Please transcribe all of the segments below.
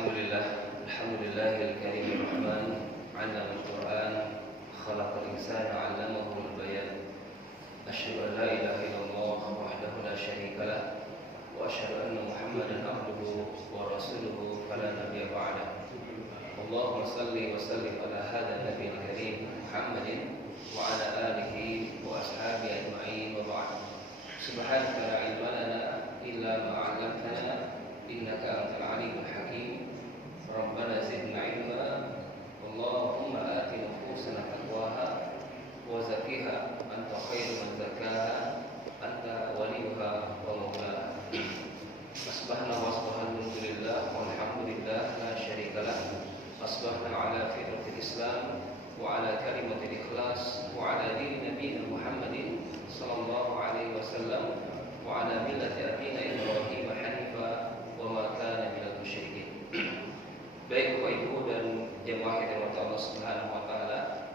Alhamdulillahil karimir rahman 'allamal Qur'an khalaqal insana 'allamahul bayan. Asyhadu an la ilaha illallah wahdahu la syarika lah wa asyhadu anna Muhammadan abduhu wa rasuluhu fala nabiyya ba'dah. Allahumma shalli wa sallim ala hadzal nabiyil karim Muhammadin wa ala alihi wa ashabihi ajma'in wa ba'd. Subhanaka la ilma lana illa ma 'allamtana innaka antal alimul hakim. Rabbana zidna ilma. Allahumma ati nufusana taqwaha wa zakkiha anta khairu man zakkaha anta waliyuha wa maulaha. Asbahna wa subhanallah walhamdulillah la syarika lah. Asbahna ala fitratil Islam wa ala kalimatil ikhlas wa ala dini nabiyina Muhammadin sallallahu alaihi wasallam wa ala millati abina Ibrahim hanifa wa ma kana minal musyrikin. Baik Bapak Ibu dan jemaah yang dirahmati Allah Subhanahu wa taala.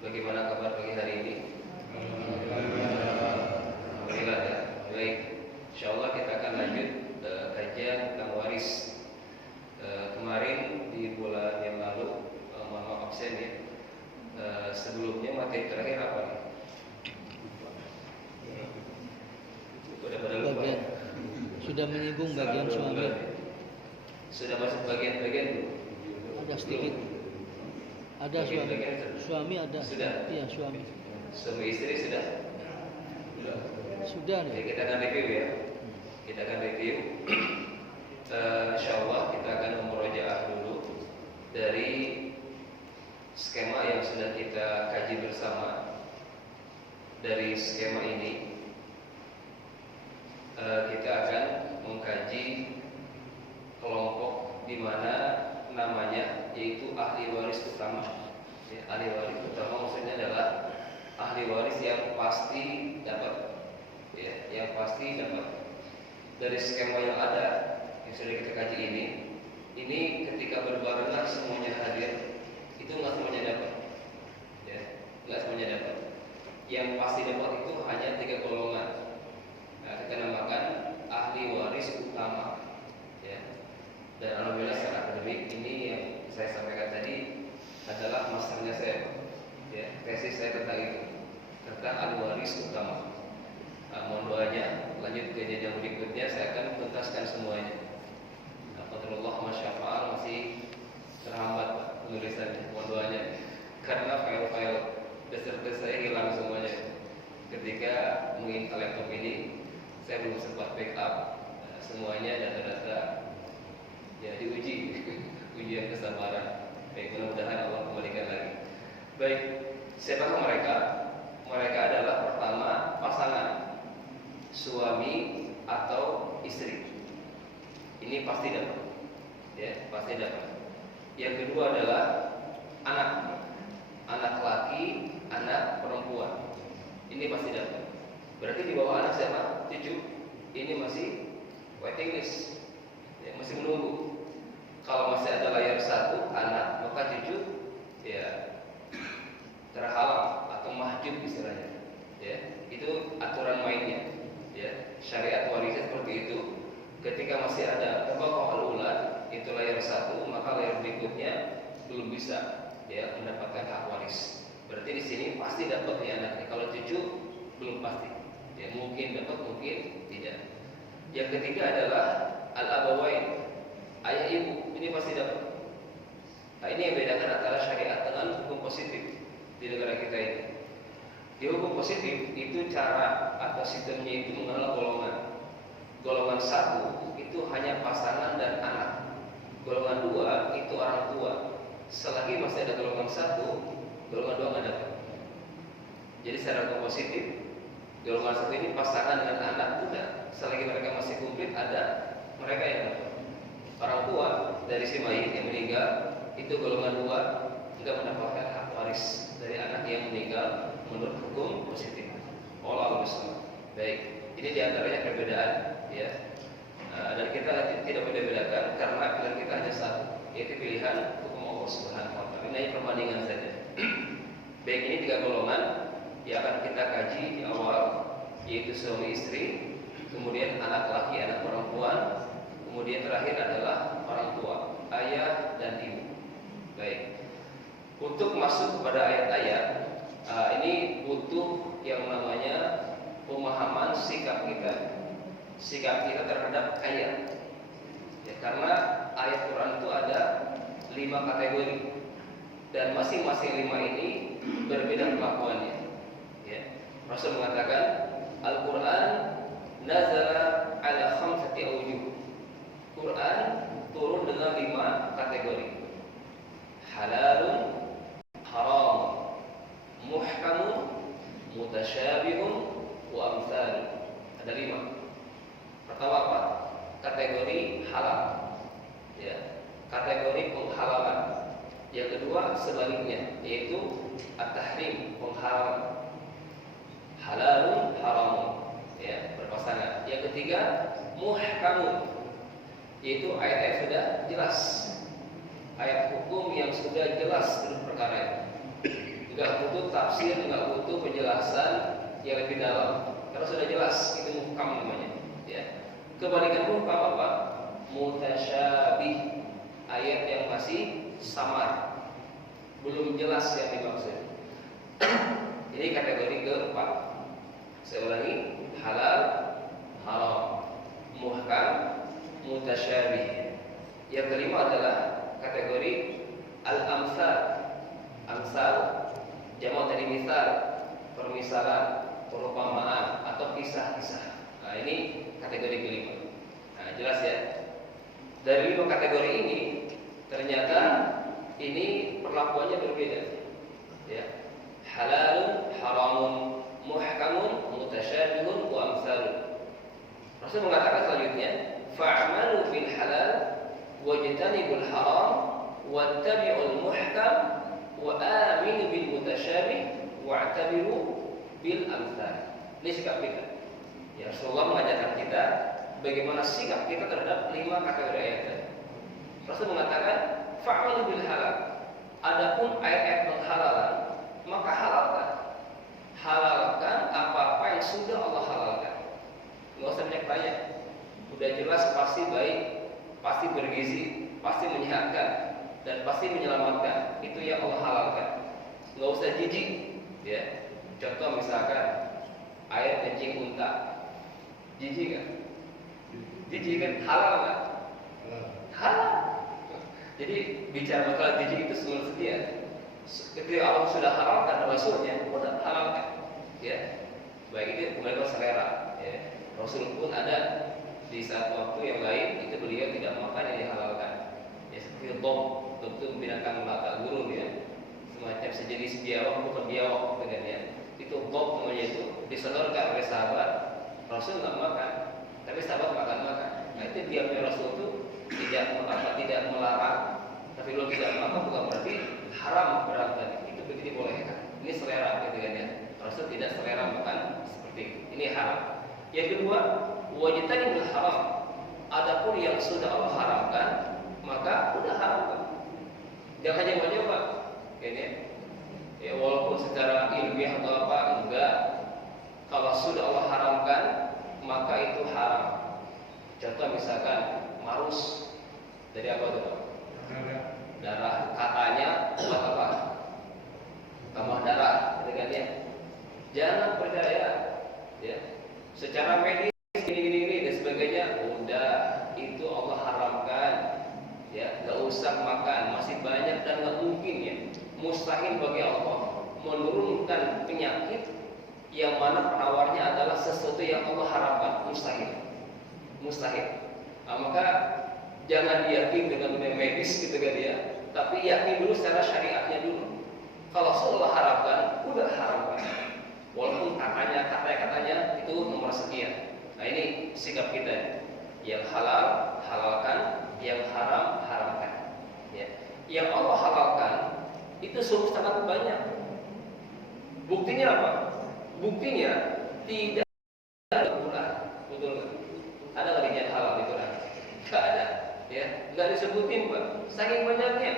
Bagaimana kabar pagi hari ini? Alhamdulillah ya. Baik. Insyaallah kita akan lanjut kajian tentang waris. Kemarin di bulan yang lalu mohon maaf absen ya. Sebelumnya materi terakhir apa nih? Sudah menyinggung bagian suami. Sudah masuk bagian-bagian dulu. Ada sedikit. Ada suami. Suami ada. Sudah. Iya suami. Suami istri sudah. Sudah nih. Jadi kita akan review ya. Kita akan review. Insyaallah kita akan memurojaah dulu dari skema yang sudah kita kaji bersama. Dari skema ini kita akan mengkaji kelompok di mana namanya yaitu ahli waris utama. Ya, ahli waris utama maksudnya adalah ahli waris yang pasti dapat, ya, yang pasti dapat. Dari skema yang ada yang sudah kita kaji ini ketika berbarengan semuanya hadir, itu nggak semuanya dapat, ya, nggak semuanya dapat. Yang pasti dapat itu hanya 3 golongan. Nah, kita namakan ahli waris utama. Dan alhamdulillah secara akademik ini yang saya sampaikan tadi adalah masternya saya, ya, tesis saya tentang itu, tentang ahli waris utama. Mohon doanya, lanjut ke jenjang berikutnya saya akan tuntaskan semuanya. Alhamdulillah masyaallah masih terhambat penulisannya, mohon doanya karena file-file beserta saya hilang semuanya. Ketika menginstall laptop ini saya belum sempat backup semuanya data-data. Ya diuji ujian kesabaran. Baik, mudah-mudahan Allah kembalikan lagi. Baik, siapa mereka? Mereka adalah pertama pasangan suami atau istri. Ini pasti dapat, ya pasti dapat. Yang kedua adalah anak laki, anak perempuan. Ini pasti dapat. Berarti di bawah anak siapa? Cucu. Ini masih waiting list, ya, masih menunggu. Kalau masih ada layar 1 anak, maka cucu ya terhalang atau mahjub istilahnya. Ya, itu aturan mainnya. Ya, syariat warisnya seperti itu. Ketika masih ada tabaqah al-ula, itu layar 1, maka layar berikutnya belum bisa ya mendapatkan hak waris. Berarti di sini pasti dapat ya anaknya. Kalau cucu belum pasti. Ya, mungkin dapat, mungkin tidak. Yang ketiga adalah al-abawain, ayah ibu, ini pasti dapat. Nah, ini yang bedakan antara syariat dengan hukum positif di negara kita ini. Di hukum positif itu cara atau sistemnya itu mengenal golongan. Golongan 1 itu hanya pasangan dan anak. Golongan 2 itu orang tua. Selagi masih ada golongan 1, golongan 2 nggak dapat. Jadi secara hukum positif, golongan 1 ini pasangan dengan anak udah. Selagi mereka masih komplit, ada mereka yang dapat. Orang tua dari si mayit yang meninggal itu golongan 2 enggak mendapatkan hak waris dari anak yang meninggal menurut hukum positif. Allah Subhanahu. Baik, ini diantaranya perbedaan, ya. Dan kita tidak beda-bedakan karena pilihan kita hanya satu, yaitu pilihan hukum Allah Subhanahu wa taala. Ini perbandingan saja. Baik, ini 3 golongan yang akan kita kaji di awal, yaitu suami istri, kemudian anak laki, anak perempuan, kemudian terakhir adalah orang tua. ayah dan ibu. Baik. Untuk masuk kepada ayat-ayat, ini butuh yang namanya pemahaman sikap kita terhadap ayat. Ya, karena ayat Quran itu ada 5 kategori dan masing-masing 5 ini berbeda kelakuannya. Ya. Rasul mengatakan Al-Quran nazala ala khamsati awjuh. Quran turun dengan 5 kategori. Halalun, haram, muhkamun, mutasyabihun, wa amsalun. Ada 5. Pertama apa? Kategori halal. Ya. Kategori penghalalan. Yang kedua sebaliknya, yaitu at-tahrim, pengharaman. Halalun, haramun. Ya, berpasangan. Yang ketiga muhkamun, yaitu ayat-ayat sudah jelas, ayat hukum yang sudah jelas dalam perkara itu. Tidak butuh tafsir, tidak butuh penjelasan yang lebih dalam, karena sudah jelas, itu muhkam namanya. Ya. Kebalikan muhkam apa? Mutasyabih, ayat yang masih samar, belum jelas yang dimaksud. Ini kategori keempat. Saya ulangi, halal, haram, muhkam, mutasyabih. Yang kelima adalah kategori al-amsal. Amsal jamak dari misal, permisalan, perumpamaan atau kisah-kisah. Nah, ini kategori kelima. Nah, jelas ya. Dari 5 kategori ini ternyata ini perlakuannya berbeda. Ya. Halalun, haramun, muhkamun, mutasyabihun, wa amsalun. Rasul mengatakan selanjutnya, fa'amalu bil halal wajtanibul haram wattabi'ul muhkam wa aminu bil mutasyabih wa'tabiru bil amsal. Ini sikap kita. Ya, Rasulullah mengajarkan kita bagaimana sikap kita terhadap 5 kategori ayat tadi. Rasul mengatakan fa'amalu bil halal. Adapun ayat-ayat penghalalan, maka halalkan. Halalkan apa-apa yang sudah Allah halalkan. Nggak usah banyak tanya. Udah jelas pasti baik, pasti bergizi, pasti menyehatkan, dan pasti menyelamatkan. Itu yang Allah halalkan. Nggak usah jijik. Ya. Contoh misalkan air kencing unta. Jijik kan? Jijik kan? Halal kan? Halal. Jadi bicara masalah jijik itu semua setia. Ketika Allah sudah halalkan Rasulnya, udah halalkan. Ya. Baik itu kembali ke selera. Ya. Rasul pun ada di saat waktu yang lain itu beliau tidak makan yang dihalalkan. Ya, seperti dom, itu binatang melata gurun ya, semacam sejenis biawak, bukan biawak dengan ya. Itu dom namanya, itu disodorkan oleh sahabat. Rasul nggak makan, tapi sahabat makan. Nah itu diamnya Rasul itu tidak melarang, tapi lo tidak makan bukan berarti haram berarti itu begitu dibolehkan. Ini selera gitu kan ya. Rasul tidak selera makan seperti itu. Ini haram. Yang kedua, wajtanibul haram. Adapun yang sudah Allah haramkan, maka udah haramkan. Jangan nyoba-nyoba. Ini ya, walaupun secara ilmiah atau apa enggak, kalau sudah Allah haramkan, maka itu haram. Contoh misalkan marus dari apa tuh? Darah. Katanya buat apa? Tambah darah, gitu kan ya. Jangan percaya, ya. Secara medis gini dan sebagainya, udah itu Allah haramkan. Ya, nggak usah makan. Masih banyak dan nggak mungkin ya, mustahil bagi Allah menurunkan penyakit yang mana penawarnya adalah sesuatu yang Allah haramkan. Mustahil. Nah, maka jangan yakin dengan dunia medis gitu kan ya, tapi yakin dulu secara syariatnya dulu. Kalau Allah haramkan, udah haramkan. Walaupun katanya itu nomor sekian. Nah ini sikap kita. Yang halal halalkan, yang haram haramkan. Ya. Yang Allah halalkan itu sungguh sangat banyak. Buktinya apa? Buktinya tidak ada Quran. Betul nggak? Ada nggak yang halal di Quran? Nggak ada. Ya, nggak disebutin Pak. Saking banyaknya.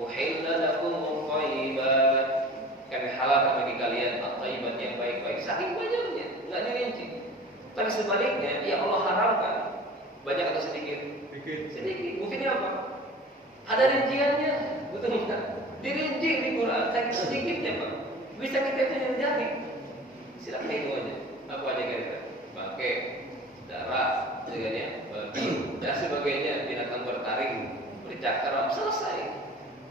Uhilla lakum thayyibat. Kami halalkan bagi kalian at-thayyibat yang baik-baik. Saking banyaknya, nggak dirinci. Tapi sebaliknya, ya Allah haramkan. Banyak atau sedikit? Sedikit. Buktinya apa? Ada rinciannya, betul nggak? Dirinci di Quran, kayak sedikitnya Pak. Bisa kita pelajari. Silakan itu aja. Apa aja kita? Bangkai, darah, ya, dan sebagainya, binatang bertaring, bercakar, selesai.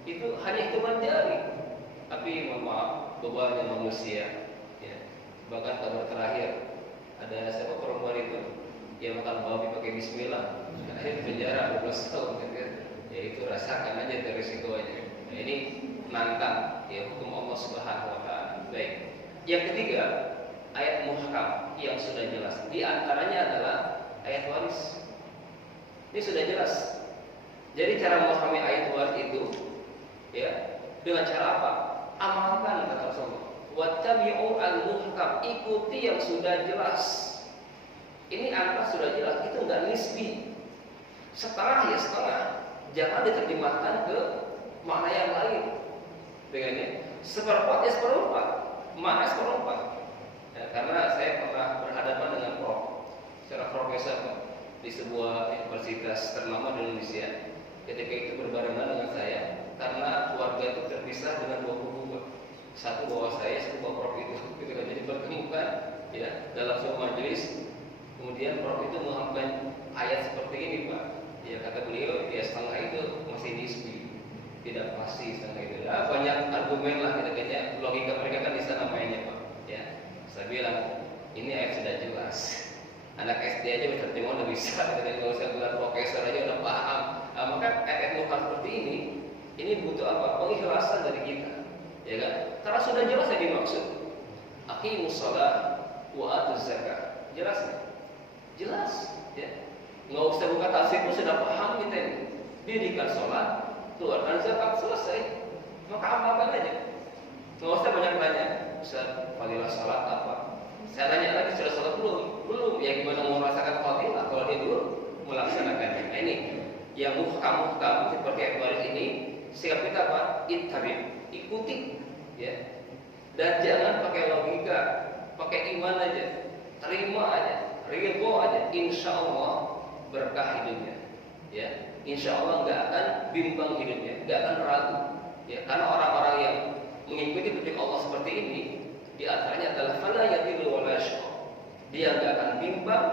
Itu hanya hitungan jari. Tapi mohon maaf, bebannya manusia. Ya. Bahkan kabar terakhir ada siapa perempuan itu yang makan babi pakai Bismillah, akhirnya penjara 12 tahun. Gitu. Ya itu rasakan aja risikonya. Nah, ini nantang ya hukum Allah Subhanahu Wa Taala. Baik. Yang ketiga, ayat muhkam yang sudah jelas. Di antaranya adalah ayat waris. Ini sudah jelas. Jadi cara memahami ayat waris itu, ya, dengan cara apa? Amalkan kata Rasulullah. Wattabi'u al-muhkam, ikuti yang sudah jelas. Ini angka sudah jelas, itu enggak nisbi. Setengah ya setengah. Jangan diterjemahkan ke makna yang lain. Dengannya seperempat ya seperempat, makna seperempat. Ya, karena saya pernah berhadapan dengan seorang profesor di sebuah universitas ternama di Indonesia. Ketika itu berbarengan dengan saya, karena keluarga itu terpisah dengan dua kubu. Satu bawa saya, satu bawa prof itu. Ketika jadi bertemukan, ya dalam sebuah majelis, kemudian prof itu menghampirkan ayat seperti ini, Pak. Ya kata beliau, ya setengah itu masih nisbi, tidak pasti setengah itu. Ya, banyak argumen lah, kayaknya logika mereka kan di sana mainnya, Pak. Ya, saya bilang ini ayat sudah jelas. Anak SD aja bisa terjemah udah bisa, dengan kalau saya bilang profesor aja udah paham. Nah, maka ayat muhkam seperti ini butuh apa? Pengikhlasan dari kita, ya kan? Karena sudah jelas yang dimaksud. Aqimus shalah wa atuz zakah. Jelas nggak? Jelas, ya. Nggak usah buka tafsir pun sudah paham kita ini. Dirikan sholat, keluarkan zakat, selesai. Maka amalkan aja. Nggak usah banyak tanya. Ustaz, fadilah sholat apa? Saya tanya lagi, sudah sholat belum? Belum. Ya gimana mau merasakan fadilah kalau dia belum melaksanakannya? Nah, ini yang muhkam seperti ayat waris ini, sikap kita apa? Ittabi, ikuti, ya. Dan jangan pakai logika, pakai iman aja, terima aja, ridho aja. Insya Allah berkah hidupnya, ya. Insya Allah nggak akan bimbang hidupnya, nggak akan ragu, ya. Karena orang-orang yang mengikuti petunjuk Allah seperti ini, di antaranya adalah fala yadillu wa la yashqa. Dia nggak akan bimbang,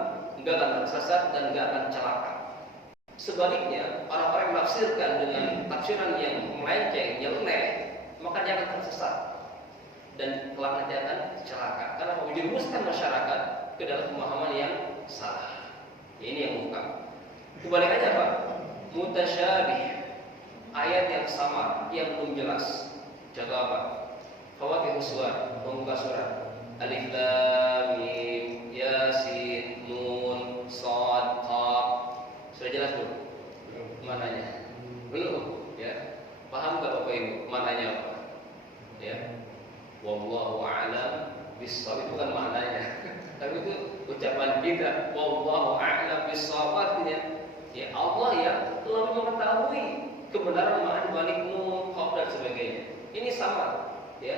nggak akan tersesat, dan nggak akan celaka. Sebaliknya, orang-orang yang menafsirkan dengan tafsiran yang melenceng, nyeleneh, maka dia akan tersesat dan kelak nanti akan celaka. Karena menjerumuskan masyarakat ke dalam pemahaman yang salah. Ini yang muhkam. Kebalikannya apa? Mutasyabih, ayat yang samar, yang belum jelas. Contoh apa? Fawatihus suwar, pembuka surat. Alif Lam Mim, Yasin, Nun, Shad, Qaf. Sudah jelas belum? Mananya? Belum, ya. Paham enggak Bapak Ibu mananya apa? Ya. Wallahu a'lam bis-shawab, itu kan maknanya. Tapi itu ucapan kita. Wallahu a'lam bis-shawab, artinya ya Allah yang telah mengetahui kebenaran makna balik Nun, Qaf dan sebagainya. Ini sama, ya.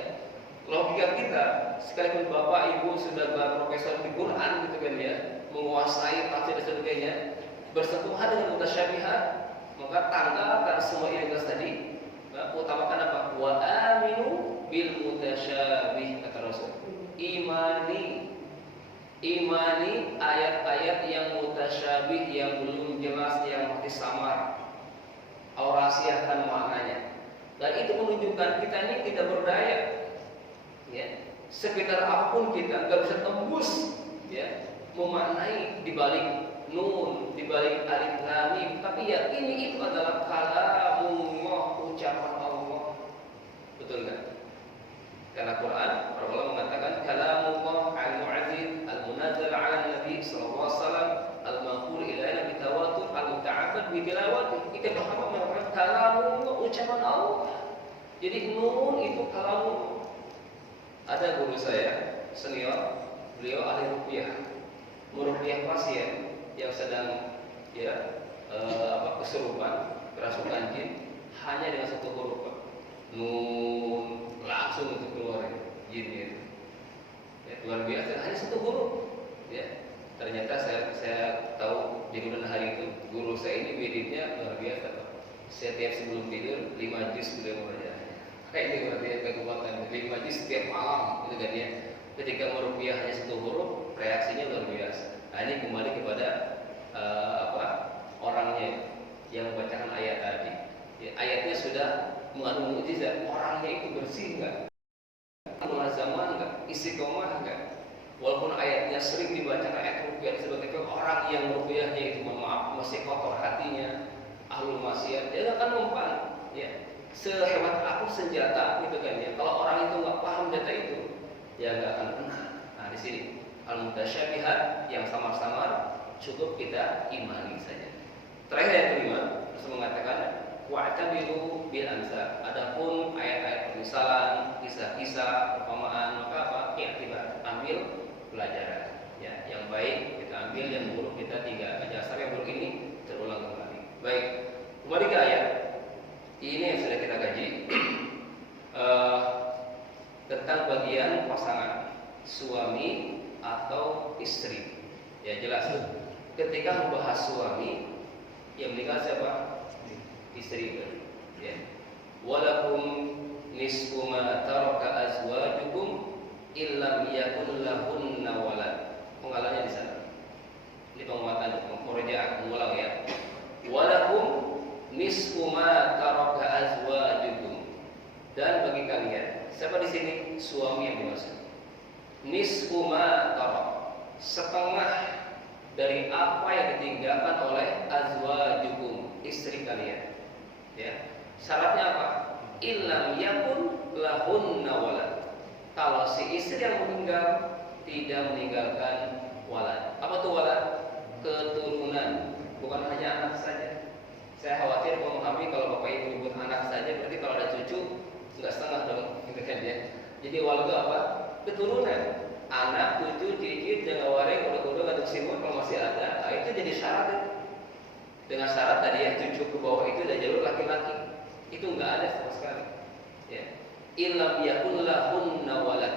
Logika kita, sekalipun Bapak Ibu sudah gelar profesor di Quran gitu kan ya, menguasai tafsir dan sebagainya, bersentuhan dengan mutasyabihat, maka tanggalkan semua identitas tadi. Utamakan apa? Wa aminu bil mutasyabih, kata Rasul. Imani ayat-ayat yang mutasyabih, yang belum jelas, yang masih samar. Aurasiakan maknanya. Dan itu menunjukkan kita ini tidak berdaya, ya. Sekitar apapun kita nggak bisa tembus, ya, memaknai di balik Nun, di balik alif lam mim, tapi yakini itu adalah kalamullah, ucapan Allah. Betul nggak? Karena Quran, para ulama mengatakan kalamullah al-mu'azzir al-munazzal 'ala Nabi sallallahu alaihi wasallam al-manqul ilaina bi tawatur al-muta'abbad bi tilawati. Kita Muhammad mengatakan kalamullah, ucapan Allah. Jadi Nun itu kalamullah. Ada guru saya senior, beliau ahli ruqyah, meruqyah pasien yang sedang kesurupan, kerasukan jin, hanya dengan satu huruf, Pak. Nun, langsung untuk keluar jin. Ya, luar biasa, hanya satu huruf. Ya, ternyata saya tahu di kemudian hari itu guru saya ini wiridnya luar biasa, Pak. Setiap sebelum tidur 5 juz beliau membaca. Ini berarti kekuatan 5 juz setiap malam gitu kan ya. Ketika meruqyah hanya 1 huruf, reaksinya luar biasa. Nah, ini kembali kepada orangnya yang membacakan ayat tadi. Ya, ayatnya sudah mengandung mukjizat. Orangnya itu bersih enggak? Mulazamah enggak? Istiqomah enggak? Walaupun ayatnya sering dibaca ayat ruqyah sebagai orang yang ruqyahnya itu maaf masih kotor hatinya, ahlul maksiat, dia akan mempan, ya. Sehebat apa senjata gitu kan ya. Kalau orang itu nggak paham data itu, ya nggak akan pernah. Nah di sini al-mutasyabihat yang samar-samar cukup kita imani saja. Terakhir yang kelima, Rasul mengatakan wa'tabiru bil amsal. Adapun ayat-ayat permisalan, kisah-kisah, perumpamaan, maka apa? I'tibar, ambil pelajaran. Ya, yang baik kita ambil, yang buruk kita tinggal. Jangan sampai yang buruk ini terulang kembali. Baik, kembali ke ayat. Ini yang sudah kita kaji tentang bagian pasangan suami atau istri. Ya jelas. Ketika membahas suami, yang meninggal siapa? Istri. Ya. Walakum nisfu ma taraka azwajukum illam yakun lahunna walad. Pengalannya di sana. Ini penguatan, pengurangan, mengulang ya. Walakum nisfu ma taraka azwajukum. Dan bagi kalian, siapa di sini? Suami yang dimaksud. Nisfu ma tarak, setengah dari apa yang ditinggalkan oleh azwajukum, istri kalian. Ya. Syaratnya apa? Illam yakun lahunna walad. Kalau si istri yang meninggal tidak meninggalkan walad. Apa tuh walad? Keturunan, bukan hanya anak saja. Saya khawatir memahami kalau bapak ibu menyebut anak saja, berarti kalau ada cucu nggak setengah dong, gitu kan ya. Jadi walad itu apa? Keturunan. Anak, cucu, cicit, jangawari, kodok-kodok, atau simut kalau masih ada, nah, itu jadi syarat. Dengan syarat tadi ya cucu ke bawah itu ada jalur laki-laki. Itu nggak ada sama sekali. Ya. Illam yakun lahunna walad.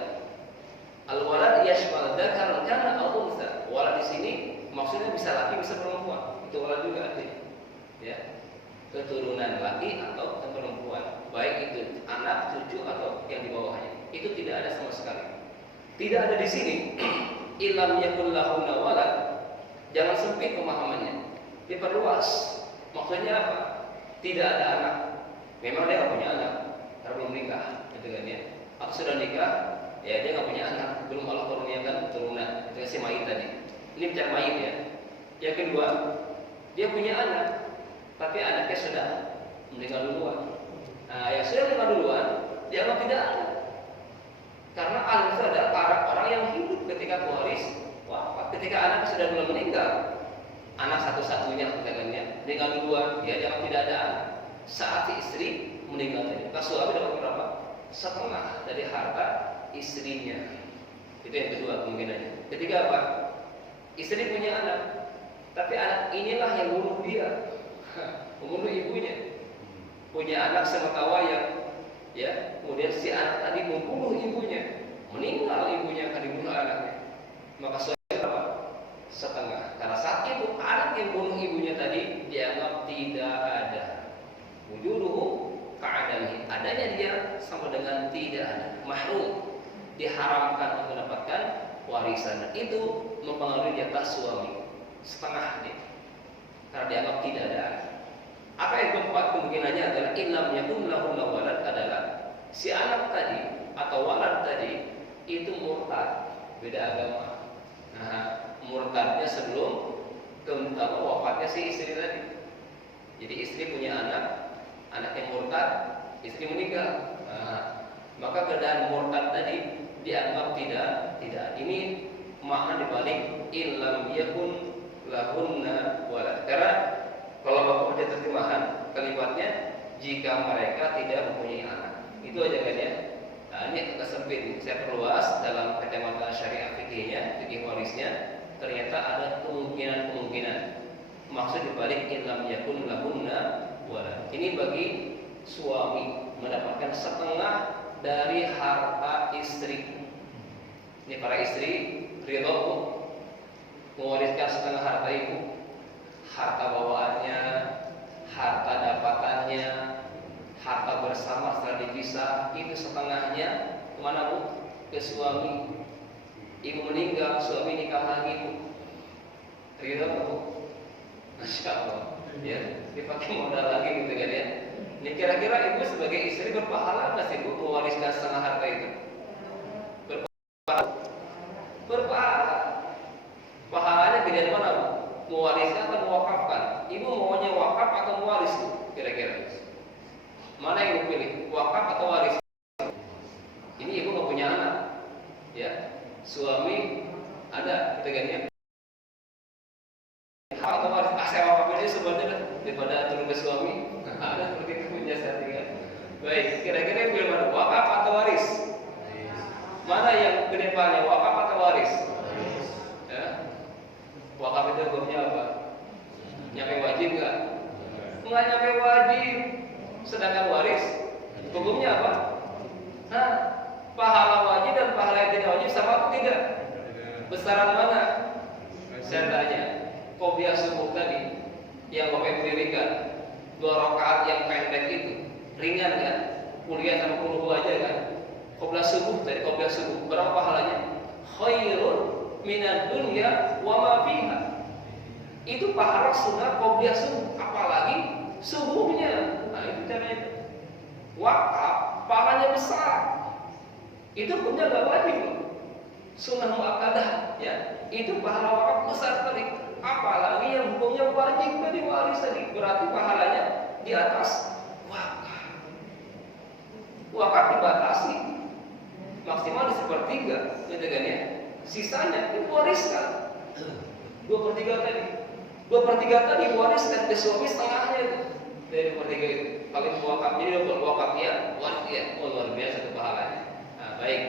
Al-walad yashmal dzakar kana aw unsa. Walad di sini maksudnya bisa laki bisa perempuan. Itu walad juga artinya. Ya. Keturunan laki atau perempuan, baik itu anak, cucu atau yang di bawahnya. Itu tidak ada sama sekali. Tidak ada di sini illam yakun lahunna walad. Jangan sempit pemahamannya. Diperluas. Maksudnya apa? Tidak ada anak. Memang dia nggak punya anak karena belum nikah, gitu kan ya. Atau sudah nikah, ya dia nggak punya anak, belum Allah kurniakan keturunan. Itu si mayit tadi. Ini bicara mayit ya. Yang kedua, dia punya anak, tapi anaknya sudah meninggal duluan. Nah, yang sudah meninggal duluan, dia nggak tidak ada. Karena anak itu adalah para orang yang hidup ketika pewaris wafat. Ketika anak sudah belum meninggal, anak satu-satunya katanya meninggal duluan, dia jangan tidak ada anak. Saat si istri meninggal tadi, maka suami dapat berapa? Setengah dari harta istrinya. Itu yang kedua kemungkinannya. Ketiga apa? Istri punya anak, tapi anak inilah yang bunuh dia, membunuh ibunya. Punya anak sematawa yang ya, kemudian si anak tadi membunuh ibunya, meninggal ibunya akan dibunuh anaknya. Maka suami apa? Setengah. Karena saat itu anak yang bunuh ibunya tadi dianggap tidak ada. Wujuduhu ka'adamihi. Adanya dia sama dengan tidak ada. Mahrum, diharamkan untuk mendapatkan warisan. Itu mempengaruhi jatah suami. Setengah dia. Karena dianggap tidak ada anak. Apa yang keempat kemungkinannya adalah illam yakun lahunna walad, adalah si anak tadi atau walad tadi itu murtad, beda agama. Nah, murtadnya sebelum wafatnya si istri tadi. Jadi istri punya anak yang murtad, istri meninggal. Nah, maka keadaan murtad tadi dianggap tidak. Ini makna dibalik illam yakun lahunna walad. Karena kalau bapak baca terjemahan kalimatnya jika mereka tidak mempunyai anak, itu aja kan ya. Nah, ini agak sempit. Saya perluas dalam kacamata syariah fikihnya, fikih warisnya. Ternyata ada kemungkinan. Maksud dibalik illam yakun lahunna walad. Ini bagi suami mendapatkan setengah dari harta istri. Ini para istri ridho mewariskan setengah harta ibu. Harta bawaannya, harta dapatannya, harta bersama setelah dipisah, itu setengahnya kemana Bu? Ke suami. Ibu meninggal, suami nikah lagi Bu. Ridho Bu? Masya Allah. Ya, dipakai modal lagi gitu kan ya. Ini kira-kira ibu sebagai istri berpahala nggak sih Bu mewariskan setengah harta itu? Berpahala. Pahalanya gedean mana Bu? Mewariskan atau mewakafkan? Ibu maunya wakaf atau mewaris Bu? Kira-kira mana yang ibu pilih? Wakaf atau waris? Ini ibu nggak punya anak, ya. Suami ada, gitu kan ya. Atau waris? Saya wakaf aja sebenarnya daripada turun ke suami. Ada seperti itu punya saya tinggal. Baik, kira-kira pilih mana? Wakaf atau waris? Mana yang kedepannya? Wakaf atau waris? Ya. Wakaf itu hukumnya apa? Nyampe wajib nggak? Nggak nyampe wajib. Sedangkan waris hukumnya apa? Nah, pahala wajib dan pahala yang tidak wajib sama atau tidak? Besaran mana? Saya tanya. Qobliyah subuh tadi yang Bapak berdirikan 2 rakaat yang pendek itu ringan kan? Kuliah sama kulhu aja kan? Qobliyah subuh tadi, qobliyah subuh berapa pahalanya? Khairun minad dunya wa ma fiha. Itu pahala sunnah qobliyah subuh, apalagi subuhnya. Nah itu caranya. Wakaf pahalanya besar. Itu punya nggak wajib. Sunnah muakkadah ya. Itu pahala wakaf besar tadi. Apalagi yang hukumnya wajib tadi waris tadi. Berarti pahalanya di atas wakaf. Wakaf dibatasi maksimal di 1/3, gitu kan ya. Sisanya diwariskan 2/3 tadi. 2/3 tadi wariskan ke suami setengahnya itu. Dari 2/3 itu. Kalau itu wakaf, jadi wakaf ya, waris ya. Oh, luar biasa itu pahalanya. Nah, baik.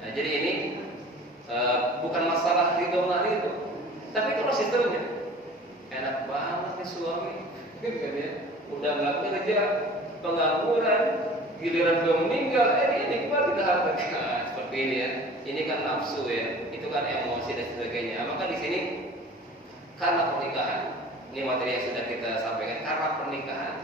Nah, jadi ini bukan masalah ridho nggak ridho, tapi kalau sistemnya enak banget nih suami, gitu kan ya. Udah nggak kerja, pengangguran, giliran belum meninggal, nikmat tidak harta. Nah, seperti ini ya. Ini kan nafsu ya, itu kan emosi dan sebagainya. Maka di sini karena pernikahan, ini materi yang sudah kita sampaikan, karena pernikahan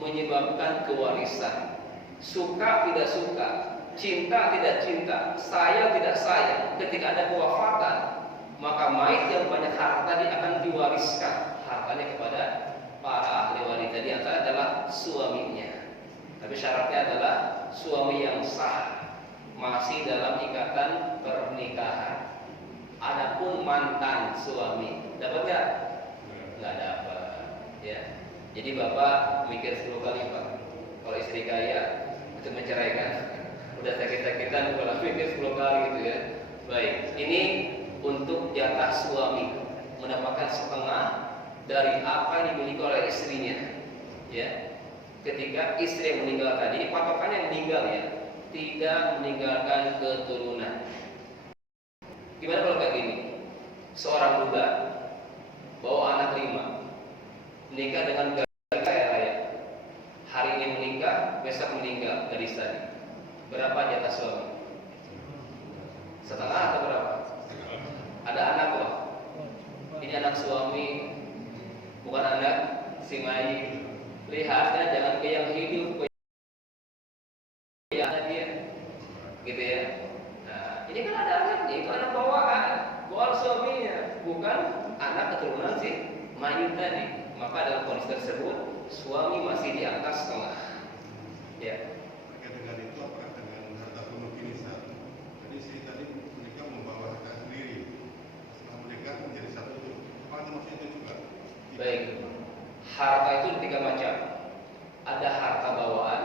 menyebabkan kewarisan, suka tidak suka, cinta tidak cinta, sayang tidak sayang. Ketika ada kewafatan, maka mayit yang banyak harta tadi akan diwariskan hartanya kepada para ahli waris. Tadi antara adalah suaminya, tapi syaratnya adalah suami yang sah, masih dalam ikatan pernikahan. Adapun mantan suami, dapat nggak? Nggak dapat. Ya. Jadi bapak mikir 10 kali Pak. Kalau istri kaya untuk menceraikan, udah sakit-sakitan kalau mikir 10 kali gitu ya. Baik, ini untuk jatah suami mendapatkan setengah dari apa yang dimiliki oleh istrinya. Ya. Ketika istri yang meninggal tadi, patokannya meninggal ya, tidak meninggalkan keturunan. Gimana kalau kayak gini? Seorang duda bawa anak 5, menikah dengan gadis kaya raya. Hari ini menikah, besok meninggal gadis tadi. Berapa jatah suami? Setengah atau berapa? Ada anak loh. Ini anak suami, bukan anak si Mai. Lihatnya jangan ke yang hidup, ke yang dia, gitu ya. Nah, ini kan ada anaknya, itu anak bawaan suaminya, bukan anak keturunan si mayit tadi. Maka dalam kondisi tersebut suami masih di atas setengah. Ya. Terkait dengan itu, apakah dengan harta penuh irisan? Jadi istri tadi menikah membawa harta sendiri, setelah menikah menjadi satu itu. Apa termasuk itu juga? Baik. Harta itu 3 macam. Ada harta bawaan,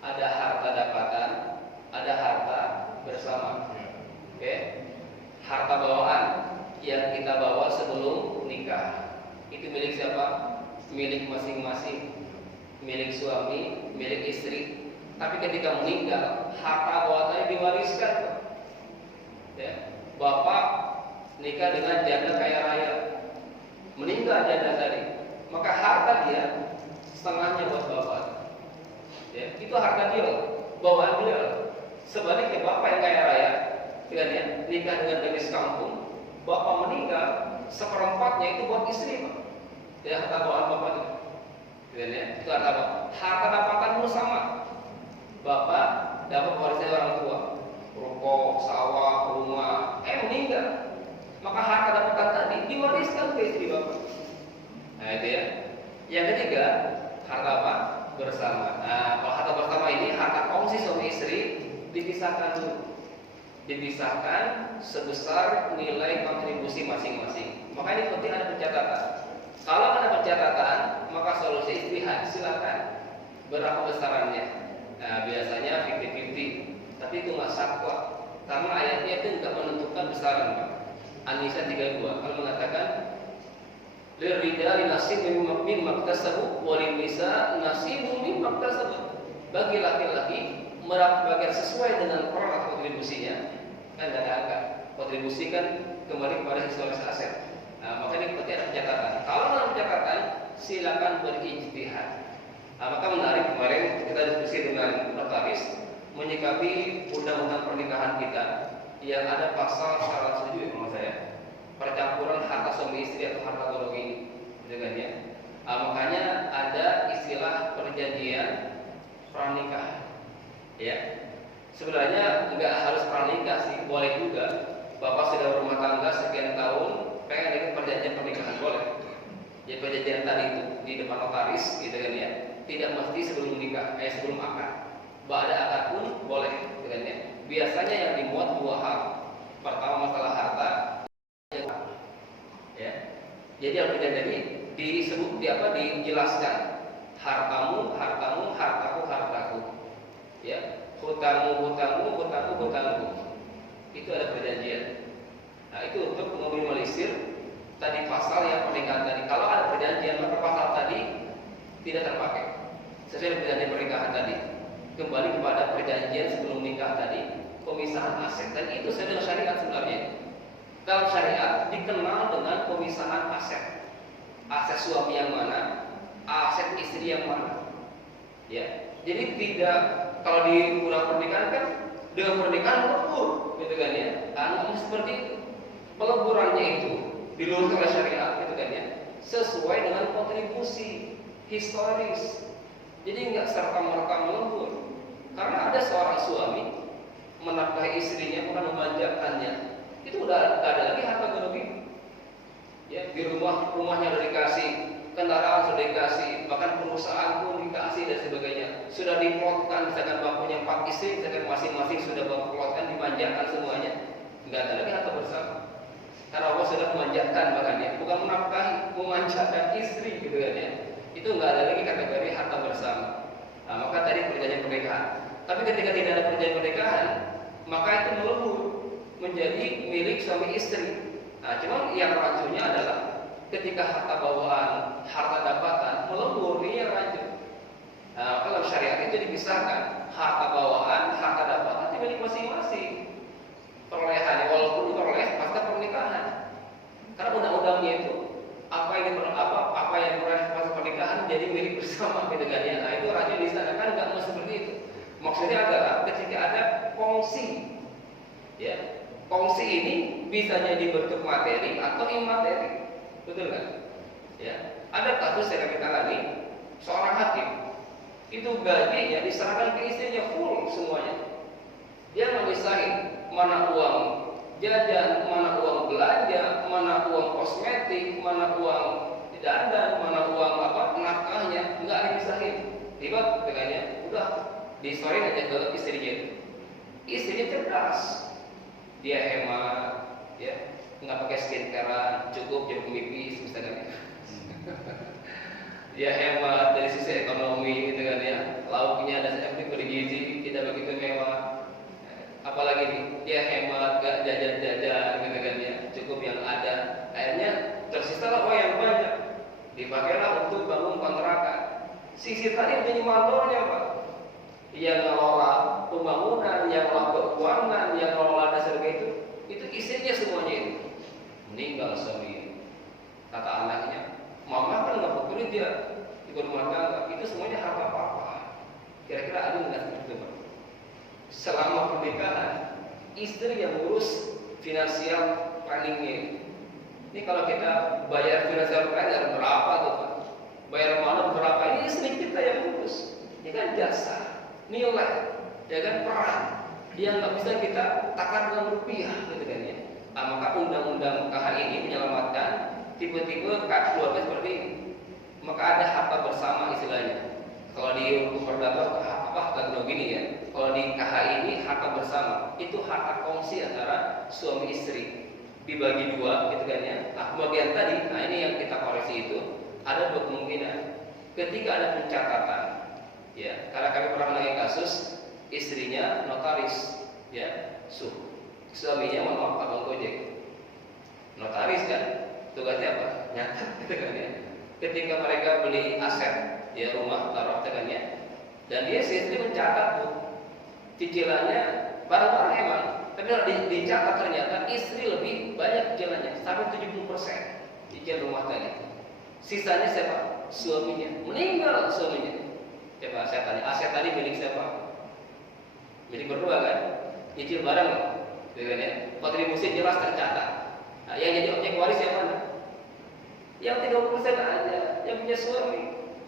ada harta dapatan, ada harta bersama. Oke. Harta bawaan yang kita bawa sebelum nikah itu milik siapa? Milik masing-masing, milik suami, milik istri. Tapi ketika meninggal, harta bawaannya diwariskan. Ya. Bapak nikah dengan janda kaya raya, meninggal janda tadi, maka harta dia setengahnya buat bapak. Ya, itu harta dia, bawaan dia. Sebaliknya bapak yang kaya raya, ya, nikah dengan gadis kampung, bapak meninggal, 1/4-nya itu buat istri, Pak. Ya, harta bawaan bapak itu. gitu ya. Itu harta apa? Harta dapatanmu sama. Bapak dapat warisan orang tua, rokok, sawah, rumah, meninggal, maka harta dapatan tadi diwariskan ke istri bapak. Nah itu ya. Yang ketiga, harta apa? Bersama. Nah kalau harta bersama ini harta kongsi suami istri dipisahkan dulu. Dipisahkan sebesar nilai kontribusi masing-masing. Maka ini penting ada pencatatan. Kalau ada pencatatan, maka solusi istihad silakan. Berapa besarannya? Nah, biasanya 50-50, tapi itu nggak sakwa karena ayatnya itu nggak menentukan besaran, Pak. An-Nisa 32 kalau mengatakan lirijali nasibun mimma iktasabu wa lin-nisa nasibun mimma iktasabu. Bagi laki-laki bagian sesuai dengan peran atau kontribusinya. Kan ada angka. Kontribusi kan kembali kepada historis aset. Nah, maka ini penting ada pencatatan. Kalau dalam pencatatan silakan berijtihad. Nah, maka menarik kemarin kita diskusi dengan notaris menyikapi undang-undang pernikahan kita yang ada pasal syarat 7 menurut saya percampuran harta suami istri atau harta gonogi ini, gitu kan ya. Makanya ada istilah perjanjian pranikah, ya. Sebenarnya nggak harus pranikah sih, boleh juga. Bapak sudah berumah tangga sekian tahun, pengen ikut perjanjian pernikahan boleh. Ya perjanjian tadi itu di depan notaris, gitu kan ya. Tidak mesti sebelum nikah, sebelum akad. Ba'da akad pun boleh, gitu kan ya. Biasanya yang dimuat dua hal. Pertama masalah harta, ya. Jadi yang tidak jadi disebut dijelaskan hartamu, hartamu, hartaku, hartaku. Ya, hutangmu, hutangmu, hutangku, hutangku. Itu ada perjanjian. Nah, itu untuk meminimalisir tadi pasal yang pernikahan tadi. Kalau ada perjanjian maka pasal tadi tidak terpakai. Sesuai dengan perjanjian pernikahan tadi, kembali kepada perjanjian sebelum nikah tadi, pemisahan aset, dan itu sesuai dengan syariat sebenarnya. Dalam syariat dikenal dengan pemisahan aset. Aset suami yang mana, aset istri yang mana. Ya, jadi tidak kalau di undang pernikahan kan dengan pernikahan melebur, gitu kan ya. Nah, seperti itu. Peleburannya itu diluruskan oleh syariat, gitu kan ya, sesuai dengan kontribusi historis. Jadi nggak serta-merta melebur. Karena ada seorang suami menafkahi istrinya bukan memanjakannya, itu udah ada lagi harta gonogi. Ya, di rumahnya sudah dikasih, kendaraan sudah dikasih, bahkan perusahaan pun dikasih dan sebagainya. Sudah diplotkan, misalkan bapaknya 4 istri, misalkan masing-masing sudah bapak plotkan, dimanjakan semuanya. Nggak ada lagi harta bersama. Karena Allah sudah memanjakan bahkan ya, bukan menafkahi, memanjakan istri, gitu kan ya. Itu nggak ada lagi kategori harta bersama. Nah, maka tadi perjanjian pernikahan. Tapi ketika tidak ada perjanjian pernikahan, maka itu melebur menjadi milik suami istri. Nah, cuma yang racunnya adalah ketika harta bawaan, harta dapatan melebur, ini yang racun. Nah, kalau syariat itu dipisahkan, harta bawaan, harta dapatan itu milik masing-masing. Perolehannya walaupun diperoleh pasca pernikahan. Karena undang-undangnya itu apa yang diperoleh pasca pernikahan jadi milik bersama, gitu kan ya. Nah, itu racun di sana kan nggak mau seperti itu. Maksudnya adalah ketika ada kongsi, ya, kongsi ini bisa jadi bentuk materi atau imateri, betul kan? Ya, ada kasus yang kita alami, seorang hakim itu gaji ya diserahkan ke istrinya full semuanya. Dia memisahin mana uang jajan, mana uang belanja, mana uang kosmetik, mana uang dandan, mana uang nafkahnya, nggak dipisahin. Tiba dengannya udah disorin aja ke istrinya itu. Istrinya cerdas, dia hemat, ya, nggak pakai skincare, cukup jarum pipis misalnya. Dia hemat dari sisi ekonomi, gitu kan ya. Lauknya ada seperti bergizi, tidak begitu mewah. Apalagi nih, dia hemat, gak jajan-jajan, gitu kan ya. Cukup yang ada. Akhirnya tersisalah uang yang banyak, dipakailah untuk bangun kontrakan. Sisi tadi menjadi mandornya, Pak. Yang ngelola pembangunan, yang ngelola keuangan, yang ngelola dasar itu istrinya semuanya itu. Meninggal suami, kata anaknya, mama kan nggak bekerja di rumah tangga, itu semuanya harta papa. Kira-kira ada nggak seperti itu, Pak? Selama pernikahan, istri yang ngurus finansial planningnya. Ini kalau kita bayar finansial planner berapa tuh, Pak? bayar malam berapa, ini istri kita yang urus. Ya kan jasa, nilai, ya kan peran. Dia nggak bisa kita takar dengan rupiah, gitu kan ya. Maka undang-undang KH ini menyelamatkan tipe-tipe keluarga seperti ini. Maka ada harta bersama istilahnya. Kalau di hukum perdata harta gini ya. Kalau di KH ini harta bersama itu harta kongsi antara suami istri dibagi dua, gitu kan ya. Nah, bagian tadi, nah ini yang kita koreksi itu ada dua kemungkinan. Ketika ada pencatatan, ya, karena kami pernah menangani kasus istrinya notaris, ya, suaminya mohon maaf abang Gojek, notaris kan, tugasnya apa? Nyatat, gitu kan ya. Ketika mereka beli aset, ya rumah, taruh tekannya, dan dia si istri mencatat tuh cicilannya barang-barang emang, tapi kalau dicatat ternyata istri lebih banyak cicilannya sampai 70% cicilan rumah tadi. Sisanya siapa? Suaminya. Meninggal suaminya. Coba saya tanya, aset tadi milik siapa? Milik berdua kan? Cicil barang loh, gitu kan ya. Kontribusi jelas tercatat. Nah, yang jadi objek waris yang mana? Yang 30% aja, yang punya suami.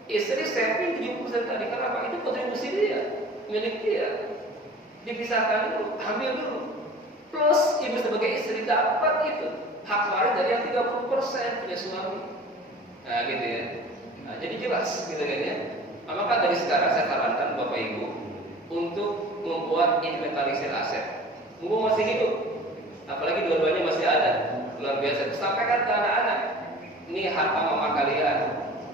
Istri saving 70% tadi. Kenapa? Itu kontribusi dia, milik dia. Dipisahkan dulu, ambil dulu. Plus ibu sebagai istri dapat itu hak waris dari yang 30% punya suami. Nah gitu ya. Nah, jadi jelas gitu kan ya. Maka dari sekarang saya sarankan Bapak Ibu untuk membuat inventarisir aset. Mumpung masih hidup, apalagi dua-duanya masih ada, luar biasa. Sampaikan ke anak-anak, ini harta mama kalian,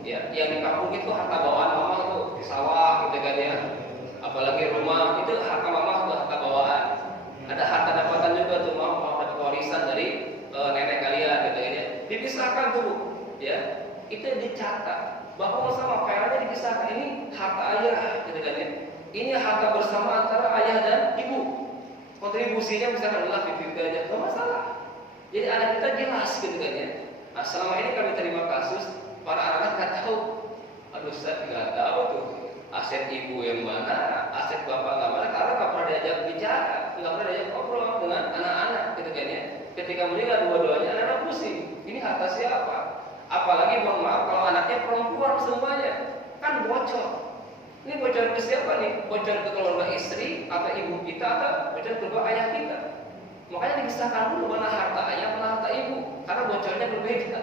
ya. Yang di kampung itu harta bawaan mama itu, di sawah gitu kan ya. Apalagi rumah itu harta mama itu harta bawaan. Ada harta dapatan juga tuh mama dapat warisan dari nenek kalian gitu kan ya. Dipisahkan dulu, ya. Itu dicatat bahwa sama filenya dipisahkan, ini harta ayah gitu kan ya. Ini harta bersama antara ayah dan ibu. Kontribusinya misalkan adalah 50 aja, nggak masalah. Jadi anak kita jelas gitu kan ya. Nah, selama ini kami terima kasus para anak nggak tahu. Aduh, saya nggak tahu tuh aset ibu yang mana, aset bapak nggak mana, karena nggak pernah diajak bicara, nggak pernah diajak ngobrol dengan anak-anak gitu kan ya. Ketika meninggal dua-duanya anak-anak pusing. Ini harta siapa? Apalagi mohon maaf kalau anaknya perempuan semuanya, kan bocor. Ini bocor ke siapa nih? Bocor ke keluarga istri atau ibu kita atau bocor ke keluarga ayah kita. Makanya dipisahkan dulu mana harta ayah, mana harta ibu, karena bocornya berbeda.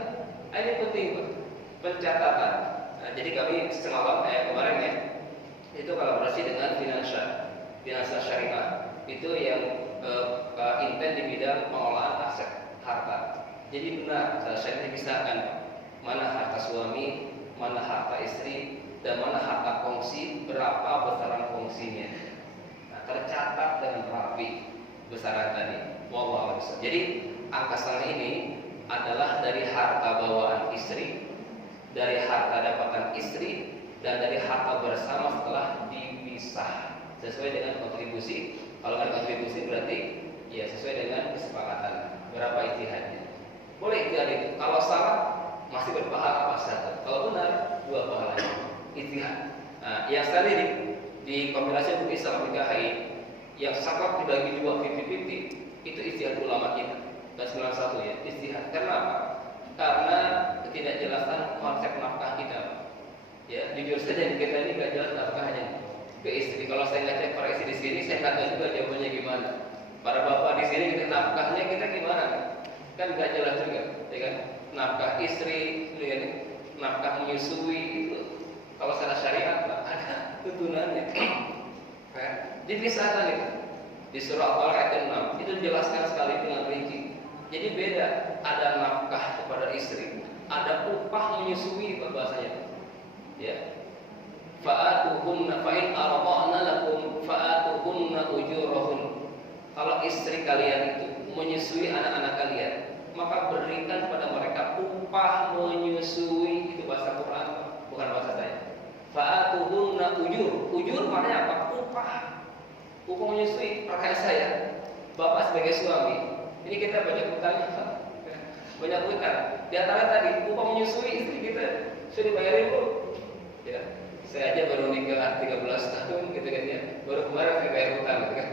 Ini penting Pak. Pencatatan. Nah, jadi kami semalam kemarin ya, itu kolaborasi dengan finansial syariah. Itu yang intent di bidang pengolahan aset harta. Jadi benar syariah dipisahkan, mana harta suami, mana harta istri, dan mana harta kongsi, berapa besaran kongsinya. Nah, tercatat dengan rapi besaran tadi. Wallahu a'lam. Jadi angka setengah ini adalah dari harta bawaan istri, dari harta dapatan istri, dan dari harta bersama setelah dipisah sesuai dengan kontribusi. Kalau ada kontribusi berarti ya sesuai dengan kesepakatan berapa ijtihadnya. Boleh ijtihad itu. Kalau salah masih berpahala pas satu. Kalau benar 2 pahala. Ijtihad. Nah, yang sekali di kompilasi buku Islam PKHI yang saklek dibagi 2 50-50 itu ijtihad ulama kita. Dan 91 ya, ijtihad. Karena apa? Karena ketidakjelasan konsep nafkah kita. Ya, jujur saja kita ini nggak jelas nafkahnya ke istri. Kalau saya nggak cek para istri di sini, saya nggak tahu juga jawabannya gimana. Para bapak di sini kita nafkahnya kita gimana? Kan nggak jelas juga, ya kan? Nafkah istri, ya kan? Nafkah menyusui itu. Kalau secara syariat ada tuntunannya. Dipisahkan itu. Di surah Al-Baqarah ayat 6 itu dijelaskan sekali dengan rinci. Jadi beda, ada nafkah kepada istri, ada upah menyusui bahasanya. Ya. Fa'atuhunna fa'in arba'na lakum fa'atuhunna ujurahun. Kalau istri kalian itu menyusui anak-anak kalian, maka berikan pada mereka upah menyusui. Itu bahasa Quran, bukan bahasa saya. Fa'atuhunna ujur. Ujur maknanya apa? Upah. Upah menyusui. Pertanyaan saya, bapak sebagai suami, ini kita banyak utang, banyak utang. Di antara tadi upah menyusui istri kita sudah dibayarin bu. Ya, saya aja baru nikah 13 tahun gitu kan ya, baru kemarin saya bayar utang gitu kan.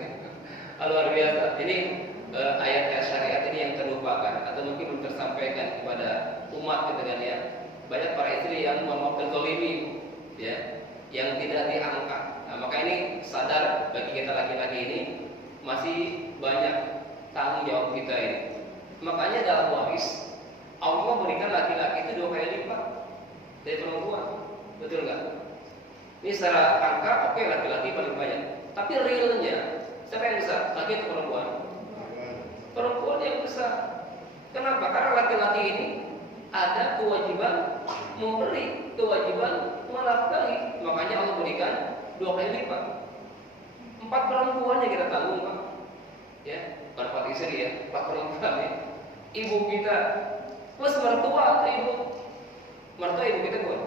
Luar biasa. Ini ayat syariat ini yang terlupakan atau mungkin belum tersampaikan kepada umat gitu kan ya. banyak para istri yang melakukan zalimi, ya, yang tidak diangkat. Nah, maka ini sadar bagi kita laki-laki ini masih banyak tanggung jawab kita ini. Makanya dalam waris Allah berikan laki-laki itu 2 kali lipat dari perempuan, betul nggak? Ini secara angka oke, laki-laki paling banyak, tapi realnya siapa yang besar, laki atau perempuan? Perempuan yang besar. Kenapa? Karena laki-laki ini ada kewajiban memberi, kewajiban menafkahi. Makanya Allah berikan 2 kali lipat. 4 perempuan yang kita tanggung, Pak. Ya, 4 istri ya, 4 perempuan ya. Ibu kita plus mertua atau ibu. Mertua ibu kita bukan?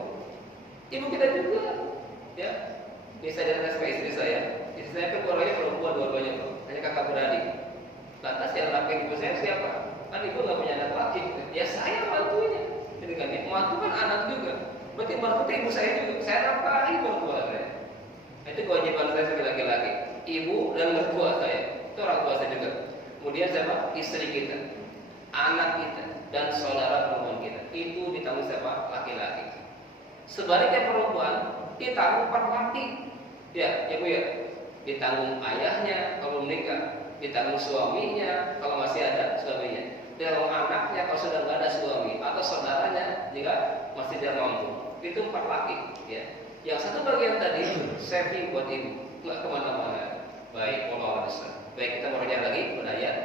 Ibu kita juga. Ya. Ini saya datang sama istri saya. Istri saya kan keluarganya perempuan dua-duanya, Pak. Hanya kakak beradik. Lantas yang laki ibu saya siapa? Kan ibu nggak punya anak laki. Ya saya mantunya. Jadi kan ya, mantu kan anak juga. Berarti mantu ibu saya juga. Saya nafkahi mertua saya. Itu kewajiban saya sebagai laki-laki. Ibu dan mertua saya. Itu orang tua saya juga. Kemudian siapa? Istri kita, anak kita, dan saudara perempuan kita. Itu ditanggung siapa? Laki-laki. Sebaliknya perempuan ditanggung laki. Ya, ibu ya. Ditanggung ayahnya kalau menikah, ditanggung suaminya kalau masih ada suaminya, ditanggung anaknya kalau sudah nggak ada suami, atau saudaranya jika masih tidak mampu. Itu 4 laki. Ya. Yang satu bagian tadi saving buat ibu, nggak kemana-mana. Baik, Allah Islam. Baik, kita bekerja lagi pada ayat.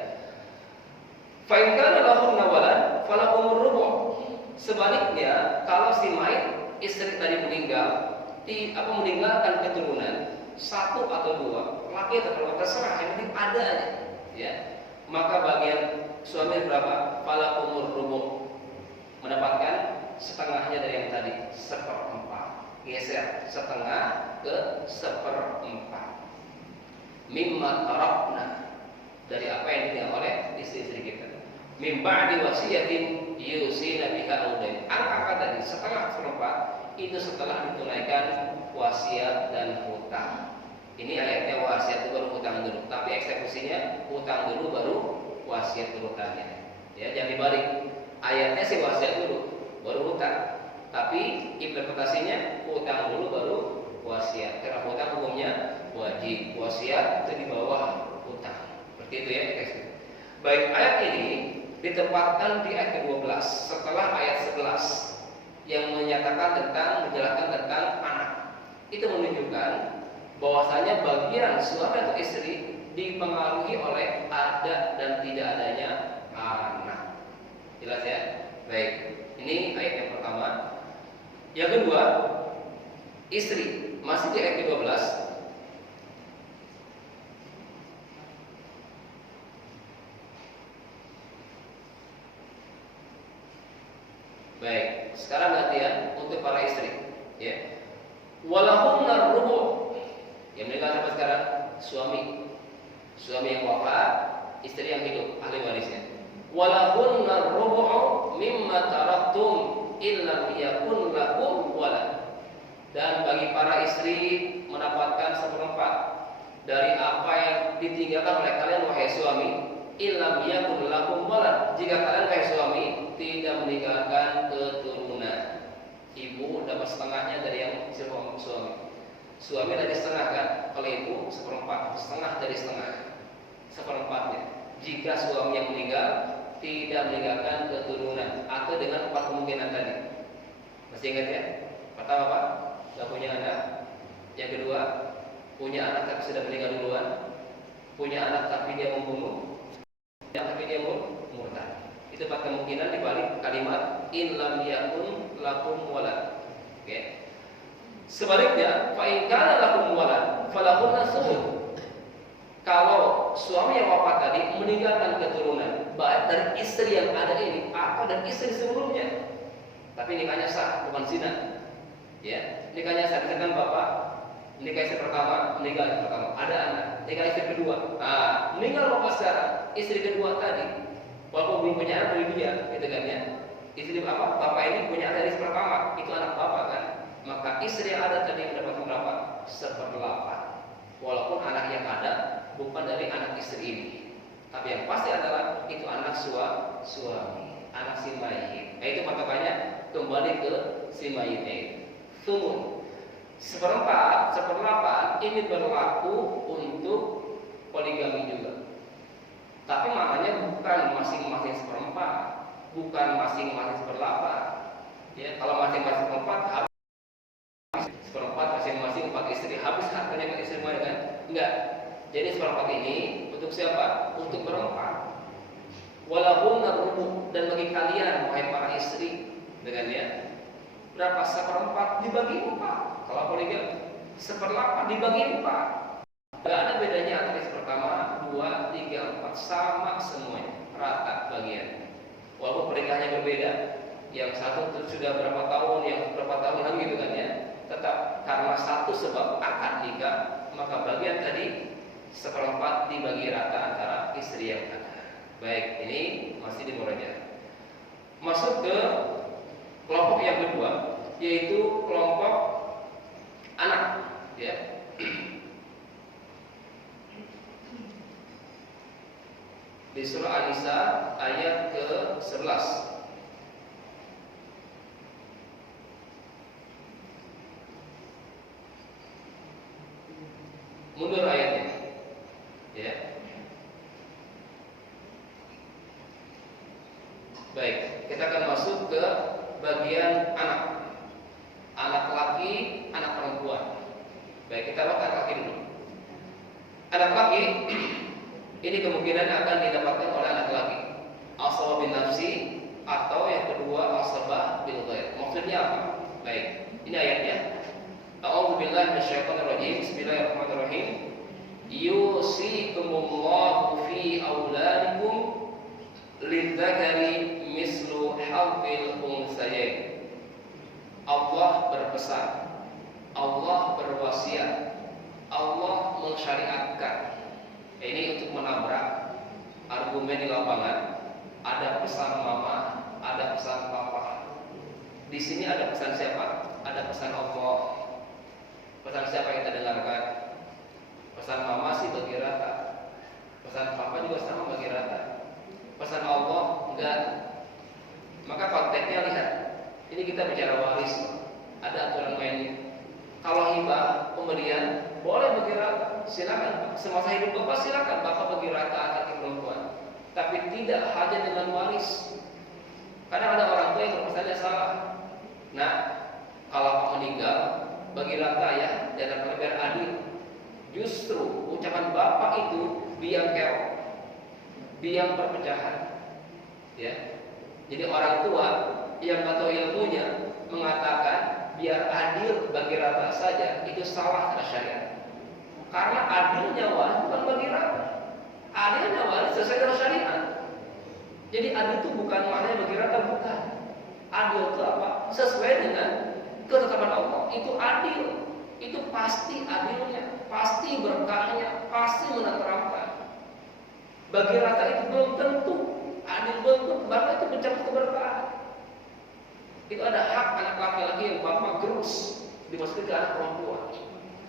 Fa in kana lahum nawalan falakumur rubu'. Sebaliknya, kalau si mayit istri tadi meninggal, meninggalkan keturunan 1 atau 2, laki atau perempuan terserah, yang penting ada aja, ya. Maka bagian suami berapa? Falakumur rubu', mendapatkan setengahnya dari yang tadi, 1/4. Geser setengah ke 1/4. Mimma tarakna, dari apa yang ditinggal oleh istri-istri kita. Mim ba'di wasiyatin yusina biha audain. Angka tadi setengah 1/4 itu setelah ditunaikan wasiat dan hutang. Ini ayatnya wasiat itu baru hutang dulu, tapi eksekusinya hutang dulu baru wasiat hutangnya. Ya, jangan dibalik. Ayatnya sih wasiat dulu baru hutang, tapi implementasinya hutang dulu baru wasiat. Karena hutang hukumnya wajib, wasiat itu di bawah hutang. Seperti itu ya. Baik, ayat ini ditempatkan di ayat ke-12 setelah ayat 11 yang menyatakan menjelaskan tentang anak. Itu menunjukkan bahwasanya bagian suami atau istri dipengaruhi oleh ada dan tidak adanya anak. Jelas ya? Baik, ini ayat yang pertama. Yang kedua, istri, masih di ayat ke-12. Baik, sekarang latihan untuk para istri, ya. Walahunna rubu'. Yang meninggal sampai sekarang suami yang wafat, istri yang hidup, ahli warisnya. Walahunna rubu' mimma taraktum illam yakun lakum walad. Dan bagi para istri mendapatkan 1/4 dari apa yang ditinggalkan oleh kalian wahai suami, illam yakun lakum walad. Jika kalian wahai suami tidak meninggalkan keturunan, ibu dapat setengahnya dari yang suami. Suami lagi setengah kan, kalau ibu 1/4, setengah dari setengah, 1/4-nya. Jika suami yang meninggal tidak meninggalkan keturunan, atau dengan 4 kemungkinan tadi. Masih ingat ya? Pertama apa? Gak punya anak. Yang kedua, punya anak tapi sudah meninggal duluan. Punya anak tapi dia membunuh. Tapi dia murtad. Itu 4 kemungkinan dibalik kalimat in lam yakun lakum walad. Oke. Sebaliknya, fa in kana lakum walad falahunna thuluth. Kalau suami yang wafat tadi meninggalkan keturunan, baik dari istri yang ada ini atau dari istri sebelumnya, tapi nikahnya sah, bukan zina. Ya, nikahnya sah, misalkan bapak nikah istri pertama, meninggal istri pertama, ada anak, nikah istri kedua, meninggal bapak sekarang, istri kedua tadi, walaupun belum punya anak dari dia, gitu kan ya. Istri bapak ini punya anak dari istri pertama, itu anak bapak kan. Maka istri yang ada tadi mendapatkan berapa? 1/8. Walaupun anak yang ada bukan dari anak istri ini, tapi yang pasti adalah itu anak suami, anak si mayit. Nah, itu patokannya tuh kembali ke si mayit. Thumun, seperempat, seperdelapan ini berlaku untuk poligami juga. Tapi maknanya bukan masing-masing seperempat, bukan masing-masing seperdelapan. Ya, kalau masing-masing seperempat habis seperempat masing-masing 4 istri, habis hartanya ke istri mana kan? Enggak. Jadi seperempat ini untuk siapa? Untuk berempat. Walaupun rubuh, dan bagi kalian wahai para istri dengan dia berapa? Seperempat dibagi 4. Kalau poligami seperdelapan dibagi 4. Gak ada bedanya antara istri pertama, 2, 3, 4, sama semuanya, rata bagian. Walaupun pernikahannya berbeda, yang satu sudah berapa tahun, yang berapa tahun lagi gitu kan ya. Tetap karena satu sebab akad nikah, maka bagian tadi seperempat dibagi rata antara istri yang ada. Baik, ini masih di murojaah. Masuk ke kelompok yang kedua, yaitu kelompok anak, ya. Di surah An-Nisa ayat ke-11. Mundur ayatnya, ya. Baik, kita akan masuk ke bagian anak. Anak laki, anak perempuan. Baik, kita lihat anak laki dulu. Anak laki ini kemungkinan akan didapatkan oleh anak laki asabah bin nafsi, atau yang kedua asabah bil ghair. Maksudnya apa? Baik, ini ayatnya. A'udzubillahi minasyaitonirrajim. Bismillahirrahmanirrahim. Yusikumullahu fi auladikum lidzakari mislu hadzil unsayain. Allah berpesan, Allah berwasiat, Allah mensyariatkan. Ini untuk menabrak argumen di lapangan. Ada pesan mama, ada pesan papa. Di sini ada pesan siapa? Ada pesan Allah. Pesan siapa yang kita dengarkan? Pesan mama sih bagi rata. Pesan papa juga sama bagi rata. Pesan Allah enggak. Maka konteksnya lihat. Ini kita bicara waris. Ada aturan mainnya. Kalau hibah, pemberian boleh bagi rata, silakan. Semasa hidup bapak silakan bapak bagi rata laki perempuan. Tapi tidak hanya dengan waris. Kadang ada orang tua yang berpesannya salah. Nah, kalau bapak meninggal bagi rata ya, dan akan biar adil. Justru ucapan bapak itu biang kerok, biang perpecahan. Ya, jadi orang tua yang nggak tahu ilmunya mengatakan biar adil bagi rata saja, itu salah karena syariat. Karena adilnya waris bukan bagi rata, adilnya waris sesuai dengan syariat. Jadi adil itu bukan maknanya bagi rata, bukan. Adil itu apa? Sesuai dengan ketetapan Allah. Itu adil, itu pasti adilnya, pasti berkahnya, pasti menenteramkan. Bagi rata itu belum tentu adil, belum tentu, bahkan itu mencabut keberkahan. Itu ada hak anak laki-laki yang bapak gerus dimasukin ke anak perempuan.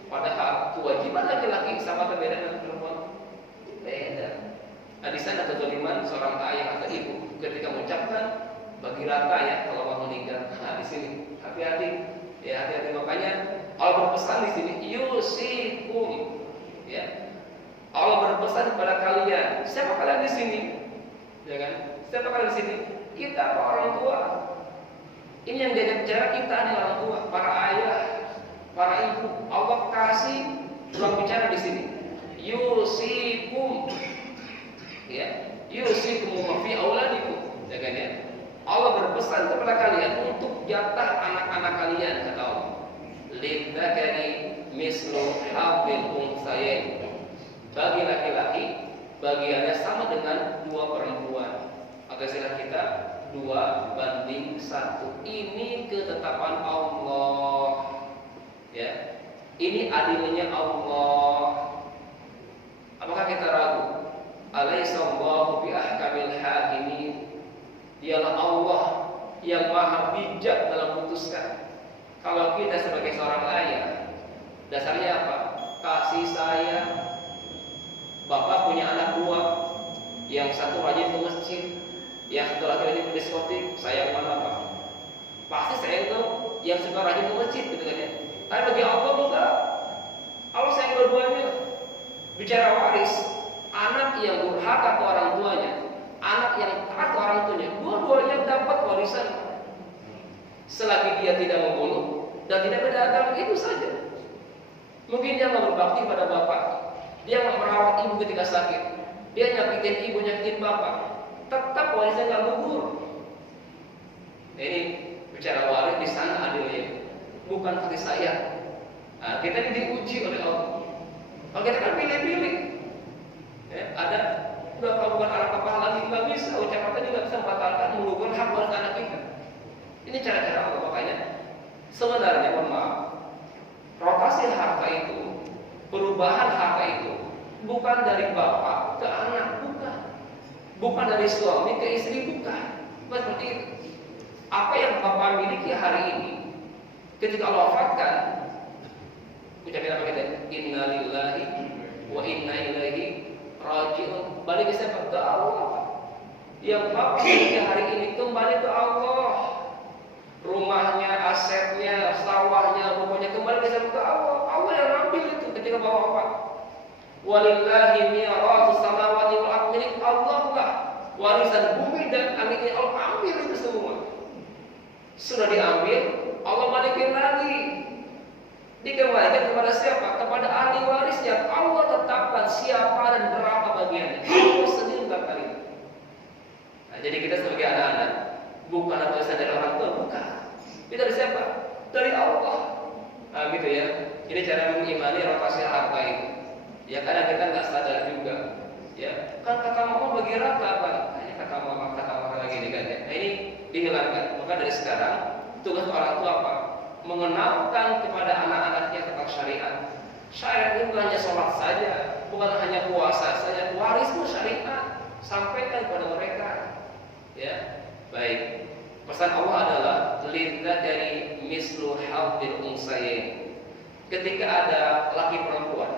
Padahal kewajiban laki-laki sama berbeda dengan perempuan. Beda. Nah, di sana kezaliman seorang ayah atau ibu ketika mengucapkan bagi rata ya kalau mau meninggal. Nah, di sini hati-hati. Ya, hati-hati. Makanya Allah berpesan di sini yusikum. Ya. Allah berpesan kepada kalian. Siapa kalian di sini? Ya kan? Siapa kalian di sini? Kita orang tua. Ini yang diajak bicara kita nih orang tua, para ayah, para ibu. Allah kasih ruang bicara di sini. Yusikum, ya, yusikum fi auladikum, ya kan ya. Allah berpesan kepada kalian untuk jatah anak-anak kalian, kata Allah. Lidzakari mislu hadzil unsayain. Bagi laki-laki, bagiannya sama dengan 2 perempuan. Maka istilah kita 2:1. Ini ketetapan Allah. Ya. Ini adilnya Allah. Apakah kita ragu? Alaihissallahu bi ahkamil hakimin. Dialah Allah yang maha bijak dalam memutuskan. Kalau kita sebagai seorang ayah, dasarnya apa? Kasih sayang. Bapak punya anak 2, yang satu rajin ke masjid, yang satu lagi ke diskotik, sayang mana Pak? Pasti yang suka rajin ke masjid gitu kan ya. Tapi bagi Allah enggak. Allah sayang dua-duanya. Bicara waris, anak yang durhaka ke orang tuanya, anak yang taat ke orang tuanya, dua-duanya dapat warisan. Selagi dia tidak membunuh dan tidak beda agama, itu saja. Mungkin dia nggak berbakti pada bapak, dia nggak merawat ibu ketika sakit, dia nyakitin ibu, nyakitin bapak, tetap warisnya nggak gugur. Ini bicara waris di sana adilnya, bukan kasih sayang. Nah, kita ini diuji oleh Allah. Kalau kita kan pilih-pilih, ya, ada udah kalau bukan anak apa lagi nggak bisa, ucapan tadi nggak bisa membatalkan menggugurkan hak waris anak kita. Ini cara-cara Allah. Makanya sebenarnya mohon maaf, rotasi harta itu, perubahan harta itu bukan dari bapak ke anak, bukan dari suami ke istri, bukan seperti itu. Apa yang bapak miliki hari ini, ketika Allah wafatkan, ucapin apa kita? Inna lillahi wa inna ilaihi raji'un. Balik ke siapa? Ke Allah. Yang bapak miliki hari ini kembali ke Allah. Rumahnya, asetnya, sawahnya, rumahnya kembali ke Allah. Allah yang ambil itu ketika bapak wafat. Walillahi mirathus samawati wal ardi, milik Allah lah. Warisan bumi dan langit ini Allah ambil itu semua. Sudah diambil, Allah balikin lagi. Dikembalikan kepada siapa? Kepada ahli warisnya. Allah tetapkan siapa dan berapa bagiannya. Allah sendiri bakal itu. Nah, jadi kita sebagai anak-anak bukan warisan dari orang tua, bukan. Itu dari siapa? Dari Allah. Nah, gitu ya. Jadi cara mengimani rotasi harta itu. Ya kadang kita nggak sadar juga. Ya, kan kata mama bagi rata, Bang. Hanya kata mama lagi nih kan ya. Nah, ini dihilangkan. Maka dari sekarang tugas orang tua apa? Mengenalkan kepada anak-anaknya tentang syariat. Syariat itu bukan hanya sholat saja, bukan hanya puasa saja. Waris itu syariat. Sampaikan kepada mereka. Ya, baik. Pesan Allah adalah lidzakari mislu hadzil unsayain. Ketika ada laki perempuan.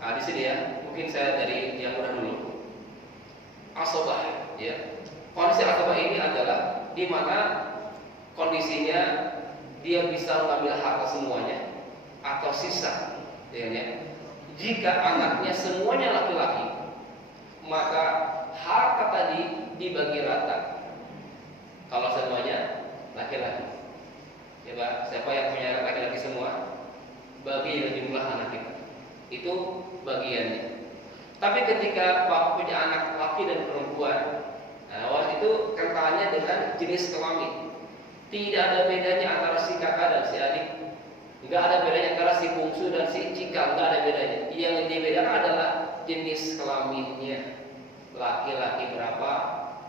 Nah, di sini ya, mungkin saya dari yang mudah dulu. Asobah, ya. Kondisi asobah ini adalah di mana kondisinya dia bisa mengambil harta semuanya atau sisa, ya. Jika anaknya semuanya laki-laki, maka harta tadi dibagi rata. Kalau semuanya laki-laki, ya Pak, siapa yang punya laki-laki semua, bagi jumlah anak kita, itu bagiannya. Tapi ketika Pak punya anak laki dan perempuan, nah, waktu itu kentalnya dengan jenis kelamin. Tidak ada bedanya antara si kakak dan si adik. Enggak ada bedanya antara si bungsu dan si cikal, enggak ada bedanya. Yang dibedakan adalah jenis kelaminnya. Laki-laki berapa,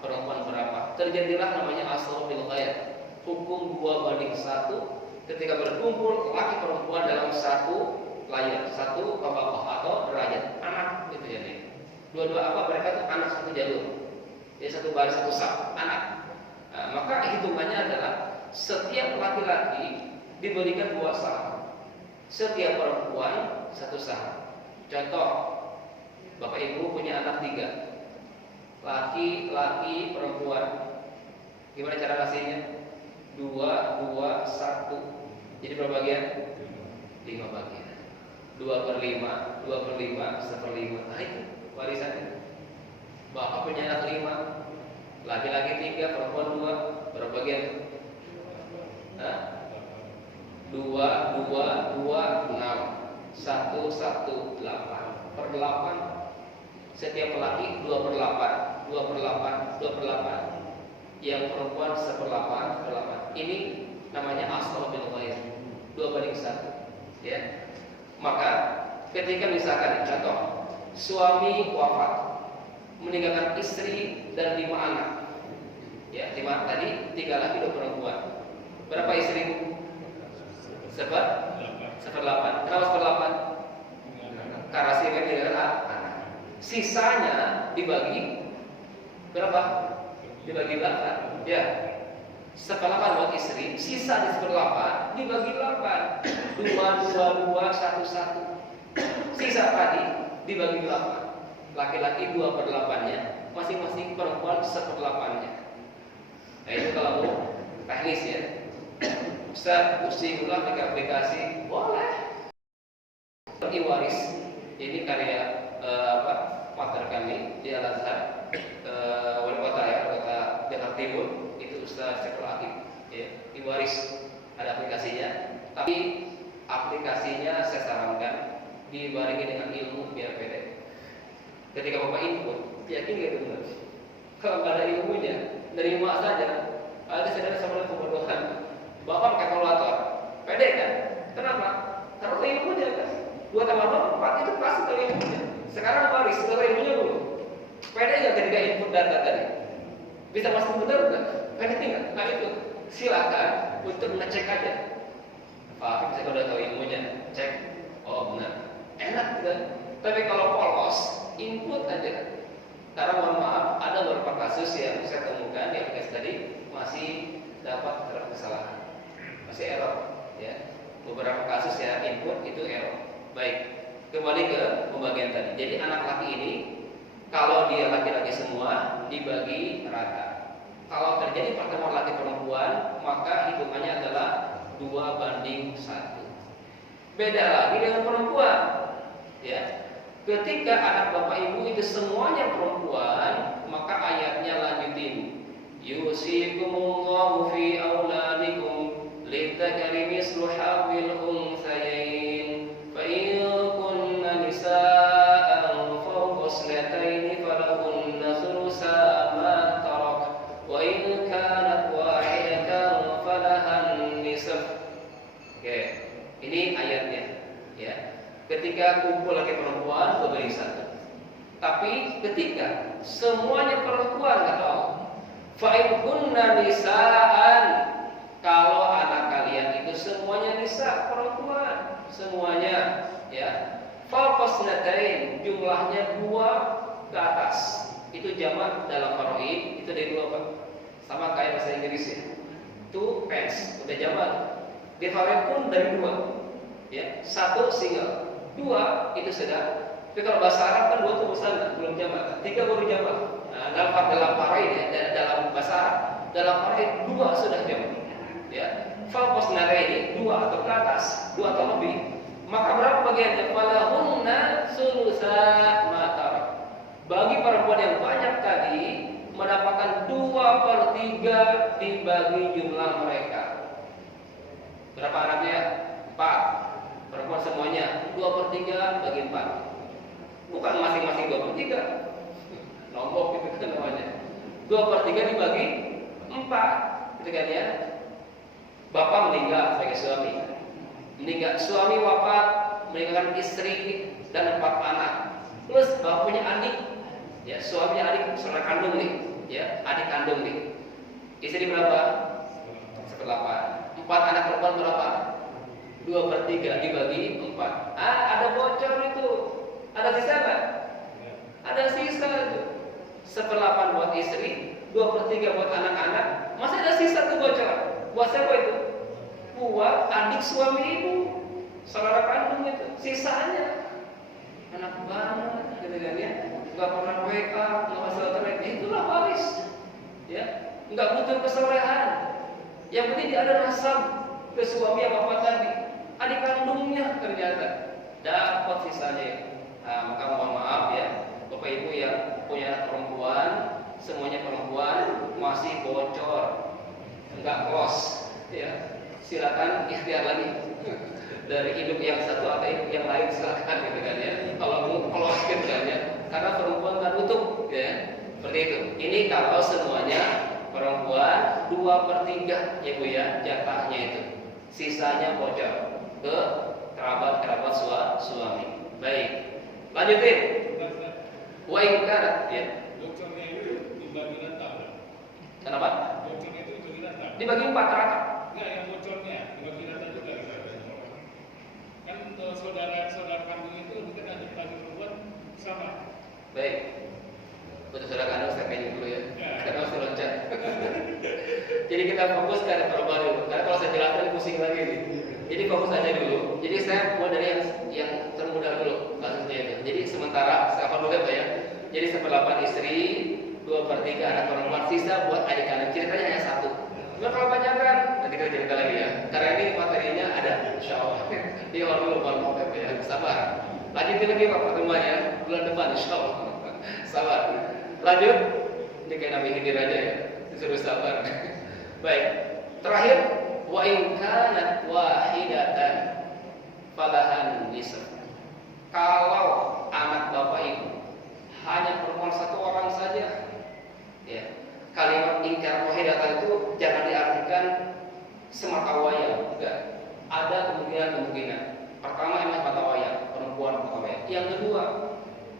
perempuan berapa. Terjadilah namanya asal bil ghair. Hukum 2:1 ketika berkumpul laki perempuan dalam satu layar, satu tabaqah atau derajat. Anak gitu jadi. Dua-dua apa mereka itu anak satu jalur. Jadi satu baris satu saf, anak. Nah, maka hitungannya adalah setiap laki-laki diberikan 2 saham, setiap perempuan 1 saham. Contoh, bapak ibu punya anak 3, laki-laki perempuan. Gimana cara kasihnya? 2, 2, 1. Jadi berapa bagian? 5 bagian. 2/5, 2/5, 1/5. Nah itu warisannya. Bapak punya anak 5, laki-laki 3, perempuan 2, berapa bagian? 2, 2, 2, 6, 1, 1, 8 per 8. Setiap laki 2/8, 2/8, 2/8. Yang perempuan 1/8, 1/8. Ini namanya asal bil ghair, 2/1. Ya. Maka ketika misalkan contoh suami wafat, meninggalkan istri dan 5 anak. Ya, 5 tadi 3 laki 2 perempuan. Berapa istri? 1/8. Kenapa 1/8? Karena si meninggalkan anak. Sisanya dibagi berapa? Dibagi 8. Ya. 1/8 buat istri, sisa di 1/8 dibagi 8. 2, 2, 2, 1, 1. Sisa tadi dibagi 8. Laki-laki 2/8-nya, masing-masing perempuan 1/8-nya. Nah itu kalau teknis ya. Ustaz, pusing lah pakai aplikasi. Boleh. Iwaris ini karya partner kami di Al Azhar, wali kota ya, kota Jakarta Timur, itu Ustaz Syekh Akib. Ya, Iwaris ada aplikasinya, tapi aplikasinya saya sarankan dibarengi dengan ilmu biar pede. Ketika Bapak input, yakin nggak itu benar? Kalau nggak ada ilmunya, nerima saja. Ada sadar sama kebodohan. Bapak pakai kalkulator, pede kan? Kenapa? Karena ilmunya kan. 2 tambah 2, 4 itu pasti tahu ilmunya. Sekarang Waris, sudah tahu ilmunya belum? Pede nggak ketika input data tadi? Bisa masuk benar nggak? Pede nggak? Nah itu, silakan untuk ngecek aja. Pak, saya udah tahu ilmunya, cek. Oh benar, enak kan? Tapi kalau polos, input aja. Karena mohon maaf, ada beberapa kasus yang saya temukan di aplikasi tadi masih dapat terdapat kesalahan, masih error, ya. Beberapa kasus ya input itu error. Baik, kembali ke pembagian tadi. Jadi anak laki ini, kalau dia laki-laki semua dibagi rata. Kalau terjadi pertemuan laki perempuan, maka hitungannya adalah 2:1. Beda lagi dengan perempuan, ya. Ketika anak bapak ibu itu semuanya perempuan, maka ayatnya lanjutin. Yusikumullahu fi auladikum lidzakari mislu hadzil unthayain fa in kunna nisaa'an fawqa ithnatayn falahunna thulutsa ma tarak wa in kanat wahidatan falahan nisf. Oke, ini ayatnya, ya. Ketika kumpul laki perempuan beri 1. Tapi ketika semuanya perempuan nggak tahu. Fa'in kunna nisaan, kalau anak kalian itu semuanya nisa perempuan semuanya, ya. Falqasnatain, jumlahnya 2 ke atas. Itu jamak dalam faraid, itu dari 2 Pak. Sama kayak bahasa Inggris ya. 2 pence, udah jamak. Di faraid pun dari 2. Ya, 1 single. 2 itu sudah. Tapi kalau bahasa Arab kan 2 itu besar, belum jamak. 3 baru jamak. Nah, dalam faraid ya, dalam bahasa Arab, dalam faraid 2 sudah jamak. Ya, falqasnara ini 2 atau ke atas, 2 atau lebih. Maka berapa bagiannya? Falahunna sulusa ma tarak. Bagi perempuan yang banyak tadi mendapatkan 2/3 dibagi jumlah mereka. Berapa anaknya? 4. Perempuan semuanya 2/3 bagi 4. Bukan masing-masing 2/3. Nombok itu kan namanya. 2/3 dibagi 4. Gitu kan ya. Bapak meninggal sebagai suami. Meninggal suami wafat, meninggalkan istri dan 4 anak. Plus bapak punya adik. Ya, suaminya adik saudara kandung nih, ya, adik kandung nih. Istri berapa? 1/8. 4 anak perempuan berapa? 2/3 dibagi 4. Ada bocor itu. Ada sisa nggak? Ada sisa itu. 1/8 buat istri, 2/3 buat anak-anak. Masih ada sisa tuh bocor. Buat siapa itu? Buat adik suami ibu, saudara kandung itu. Sisanya enak banget, gitu kan ya. Nggak pernah WA, nggak masalah terbaik. Itulah waris, ya. Nggak butuh kesolehan. Yang penting dia ada nasab ke suami yang bapak tadi. Adik kandungnya ternyata dapat sisanya. Nah, maka mohon maaf ya, bapak ibu yang punya anak perempuan, semuanya perempuan masih bocor, enggak close, ya. Silakan ikhtiar lagi dari hidup yang satu atau hidup yang lain, silakan gitu kan ya. Kalau mau close gitu kan ya, karena perempuan kan utuh, ya. Seperti itu. Ini kalau semuanya perempuan 2/3 ya Bu ya, jatahnya itu. Sisanya bocor ke kerabat-kerabat suami. Baik. Lanjutin. Wa in kana ya. Bocornya itu dibagi rata. Kenapa? Bocornya itu dibagi rata. Dibagi 4 rata. Enggak, yang bocornya dibagi rata juga. Kan saudara kandung itu kan ada tadi perempuan sama. Baik. Untuk saudara kandung saya kayaknya dulu ya. Karena harus loncat. Jadi kita fokus ke perempuan dulu. Karena kalau saya jelaskan pusing lagi nih. Jadi fokus aja dulu. Jadi saya mulai dari yang termudah dulu kasusnya itu. Jadi sementara saya apa dulu ya Pak ya. Jadi 1/8 istri, 2/3 anak perempuan, sisa buat adik anak. Ceritanya hanya 1. Cuma kalau banyak kan, nanti kita cerita lagi ya. Karena ini insya Allah. Di awal bulan November ya, sabar. Lanjutin lagi Pak pertemuannya bulan depan insya Allah. Sabar. Lanjut, ini kayak Nabi Khidir aja ya, disuruh sabar. Baik, terakhir, wa in kanat wahidatan falahan nisf. Kalau anak bapak ibu hanya perempuan satu orang saja, ya, kalimat ingkar wahidatan itu jangan diartikan semata wayang, enggak. Ada kemungkinan. Pertama emang semata wayang, perempuan semata wayang. Yang kedua,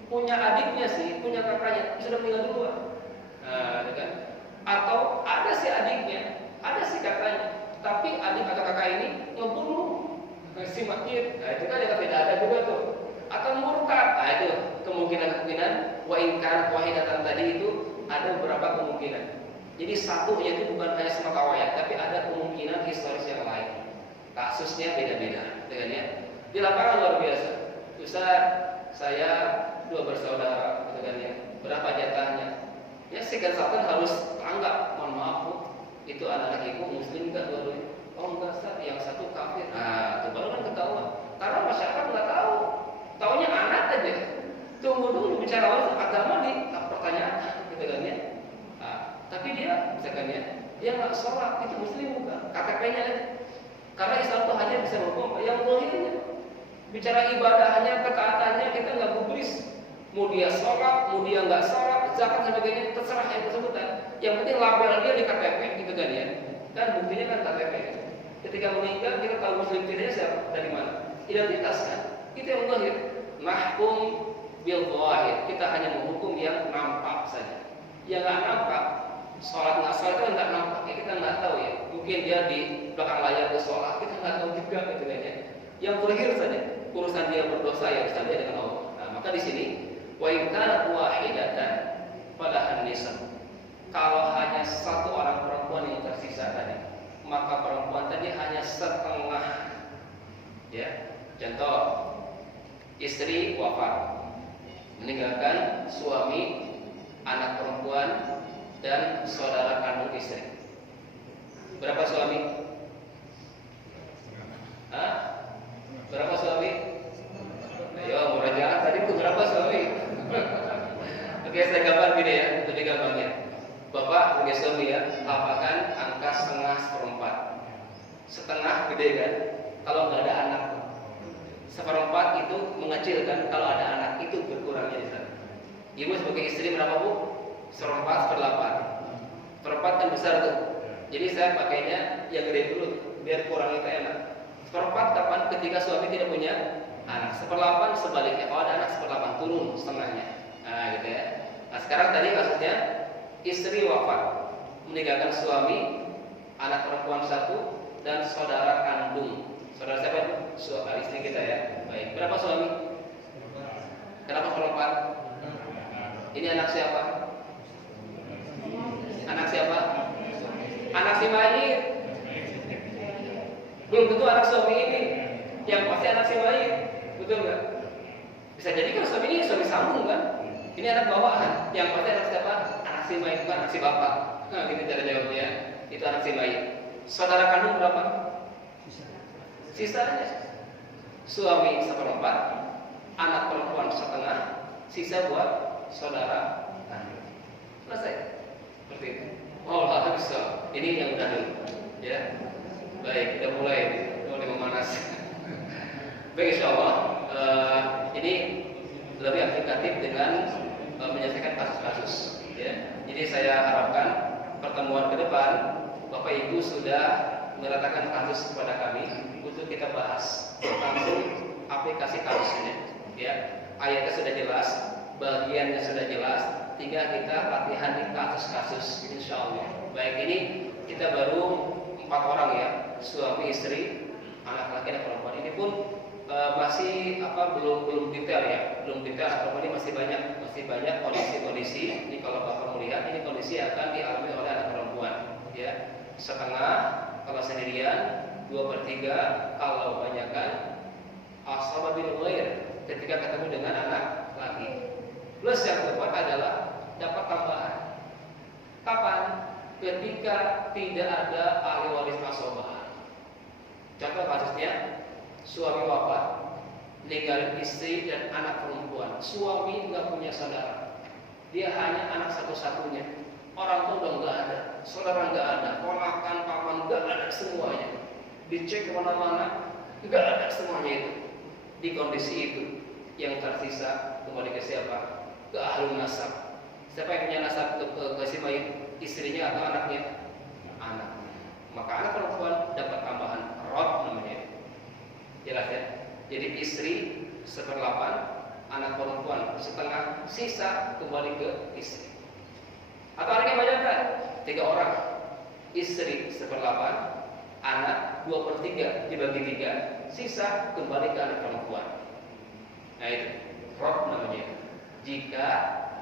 punya adiknya sih, punya kakaknya sudah meninggal duluan. Nah, kan? Atau ada si adiknya, ada si kakaknya, tapi adik atau kakak ini ngebunuh si makjid. Nah, itu kan yang tidak ada juga tuh. Atau murtad. Nah, itu kemungkinan wa in kanat wahidatan tadi itu ada beberapa kemungkinan. Jadi satunya itu bukan hanya semata wayang, tapi ada kemungkinan historis yang lain. Kasusnya beda-beda, ya. Di lapangan luar biasa. Ustaz, saya 2 bersaudara, kan ya. Berapa jatahnya? Ya sekian satu harus anggap, mohon maaf Bu, itu anak ibu muslim enggak dua-duanya? Oh enggak Ustaz, yang satu kafir. Nah, itu baru kan ketahuan. Karena masyarakat enggak tahu. Taunya anak aja. Tunggu dulu bicara agama di pertanyaan, gitu kan ya. Nah, tapi dia misalkan ya, dia enggak sholat, itu muslim bukan? KTP-nya aja. Karena Islam itu hanya bisa menghukum yang zahirnya. Bicara ibadahnya, ketaatannya kita nggak gubris. Mau dia sholat, mau dia nggak sholat, zakat dan sebagainya terserah yang bersangkutan. Yang penting label dia di KTP, gitu kan ya. Dan buktinya kan KTP. Ketika meninggal kita tahu muslim tidaknya siapa, dari mana? Identitas kan. Itu yang zahir. Mahkum bil zahir. Kita hanya menghukum yang nampak saja. Yang nggak nampak, sholat nggak sholat itu nggak nampak. Ya, kita nggak tahu ya. Mungkin dia di belakang layar sholat, kita nggak tahu juga, gitu kan ya. Yang terakhir saja, urusan dia berdosa yang urusan dia dengan Allah. Nah, maka di sini wa in kanat wahidatan falahan nisf. Kalau hanya satu orang perempuan yang tersisa tadi, maka perempuan tadi hanya setengah. Ya, contoh istri wafat, meninggalkan suami, anak perempuan dan saudara kandung istri. Berapa suami? Hah? Berapa suami? Ayo murajaah tadi itu berapa suami? Oke, saya gambar gini ya, lebih gampangnya. Bapak sebagai suami ya, apakan angka setengah seperempat. Setengah gede kan? Kalau nggak ada anak. Seperempat itu mengecilkan, kalau ada anak itu berkurangnya di sana. Ibu sebagai istri berapa Bu? Seperempat, seperlapan. Seperempat kan besar tuh. Jadi saya pakainya yang gede dulu, biar kurang itu enak. Seperempat kapan? Ketika suami tidak punya anak. Seperlapan sebaliknya, kalau ada anak seperlapan turun setengahnya. Nah gitu ya. Nah sekarang tadi kasusnya istri wafat, meninggalkan suami, anak perempuan satu dan saudara kandung. Saudara siapa itu? Istri kita ya. Baik. Berapa suami? Kenapa seperempat? Ini anak siapa? Anak siapa? Anak si mayit. Belum tentu anak suami ini. Yang pasti anak si mayit. Betul nggak? Bisa jadi kan suami ini suami sambung kan? Ini anak bawaan. Yang pasti anak siapa? Anak si mayit, bukan anak si bapak. Nah, gitu cara jawabnya. Itu anak si mayit. Saudara kandung berapa? Sisanya. Suami seperempat, anak perempuan setengah, sisa buat saudara kandung. Selesai. Seperti itu. Oh, bisa. Ini yang udah dulu. Ya. Baik, kita mulai. Mulai memanas. Baik, insyaallah ini lebih aplikatif dengan menyelesaikan kasus-kasus. Ya. Jadi saya harapkan pertemuan ke depan Bapak Ibu sudah meletakkan kasus kepada kami untuk kita bahas langsung aplikasi kasusnya. Ya. Ayatnya sudah jelas, bagiannya sudah jelas. Tinggal kita latihan di kasus-kasus, insya Allah. Baik, ini kita baru 4 orang ya, suami istri, anak laki dan perempuan. Ini pun masih belum detail ya, belum detail. Perempuan ini masih banyak kondisi-kondisi. Ini kalau Bapak melihat, ini kondisi akan dialami oleh anak perempuan. Ya, setengah kalau sendirian, 2/3 kalau banyakkan. Ashababil ghair ketika ketemu dengan anak laki. Plus yang keempat adalah dapat tambahan. Kapan? Ketika tidak ada ahli waris asobah. Contoh kasusnya, suami wafat, ninggalin istri dan anak perempuan. Suami nggak punya saudara, dia hanya anak satu-satunya. Orang tua udah nggak ada, saudara nggak ada, ponakan, paman nggak ada semuanya. Dicek kemana-mana, nggak ada semuanya itu. Di kondisi itu, yang tersisa kembali ke siapa? Ke ahli nasab. Siapa yang punya nasab ke si mayit? Istrinya atau anaknya? Anaknya. Maka anak perempuan dapat tambahan rod namanya. Jelas ya? Jadi istri 1/8, anak perempuan setengah, sisa kembali ke istri. Atau anaknya banyak kan? 3 orang. Istri 1/8, anak 2/3 dibagi 3, sisa kembali ke anak perempuan. Nah itu rod namanya. Jika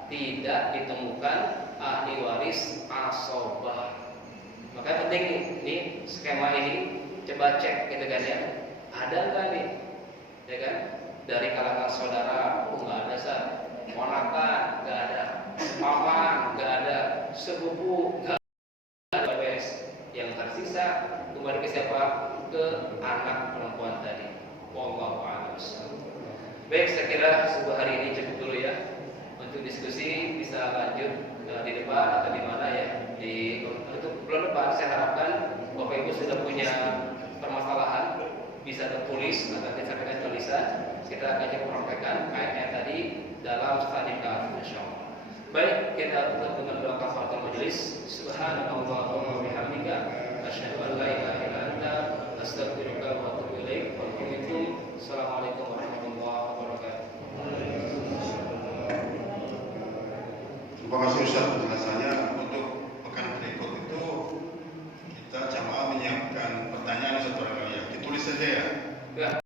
tidak ditemukan ahli waris asobah. Maka penting nih skema ini coba cek gitu kan ya. Ada nggak nih, ya kan? Dari kalangan saudara, nggak ada sah. Ponakan nggak ada, paman nggak ada, sepupu nggak ada. Yang tersisa kembali ke siapa? Ke anak perempuan tadi. Wallahu a'lam. Baik, saya kira sebuah hari ini cukup dulu ya. Untuk diskusi bisa lanjut di depan atau di mana ya. Untuk bulan depan saya harapkan Bapak Ibu sudah punya permasalahan, bisa tertulis atau disampaikan tulisan. Kita akan praktekkan ayat tadi dalam studi kaf insyaallah. Baik, kita tutup dengan doa kafaratul majelis. Subhanallah wa bihamdika asyhadu an la ilaha illa anta astaghfiruka wa atubu ilaik. Assalamualaikum warahmatullahi wabarakatuh. Terima kasih Ustaz penjelasannya. Untuk pekan berikut itu kita jamaah menyiapkan pertanyaan satu kali ya. Ditulis saja ya. Ya.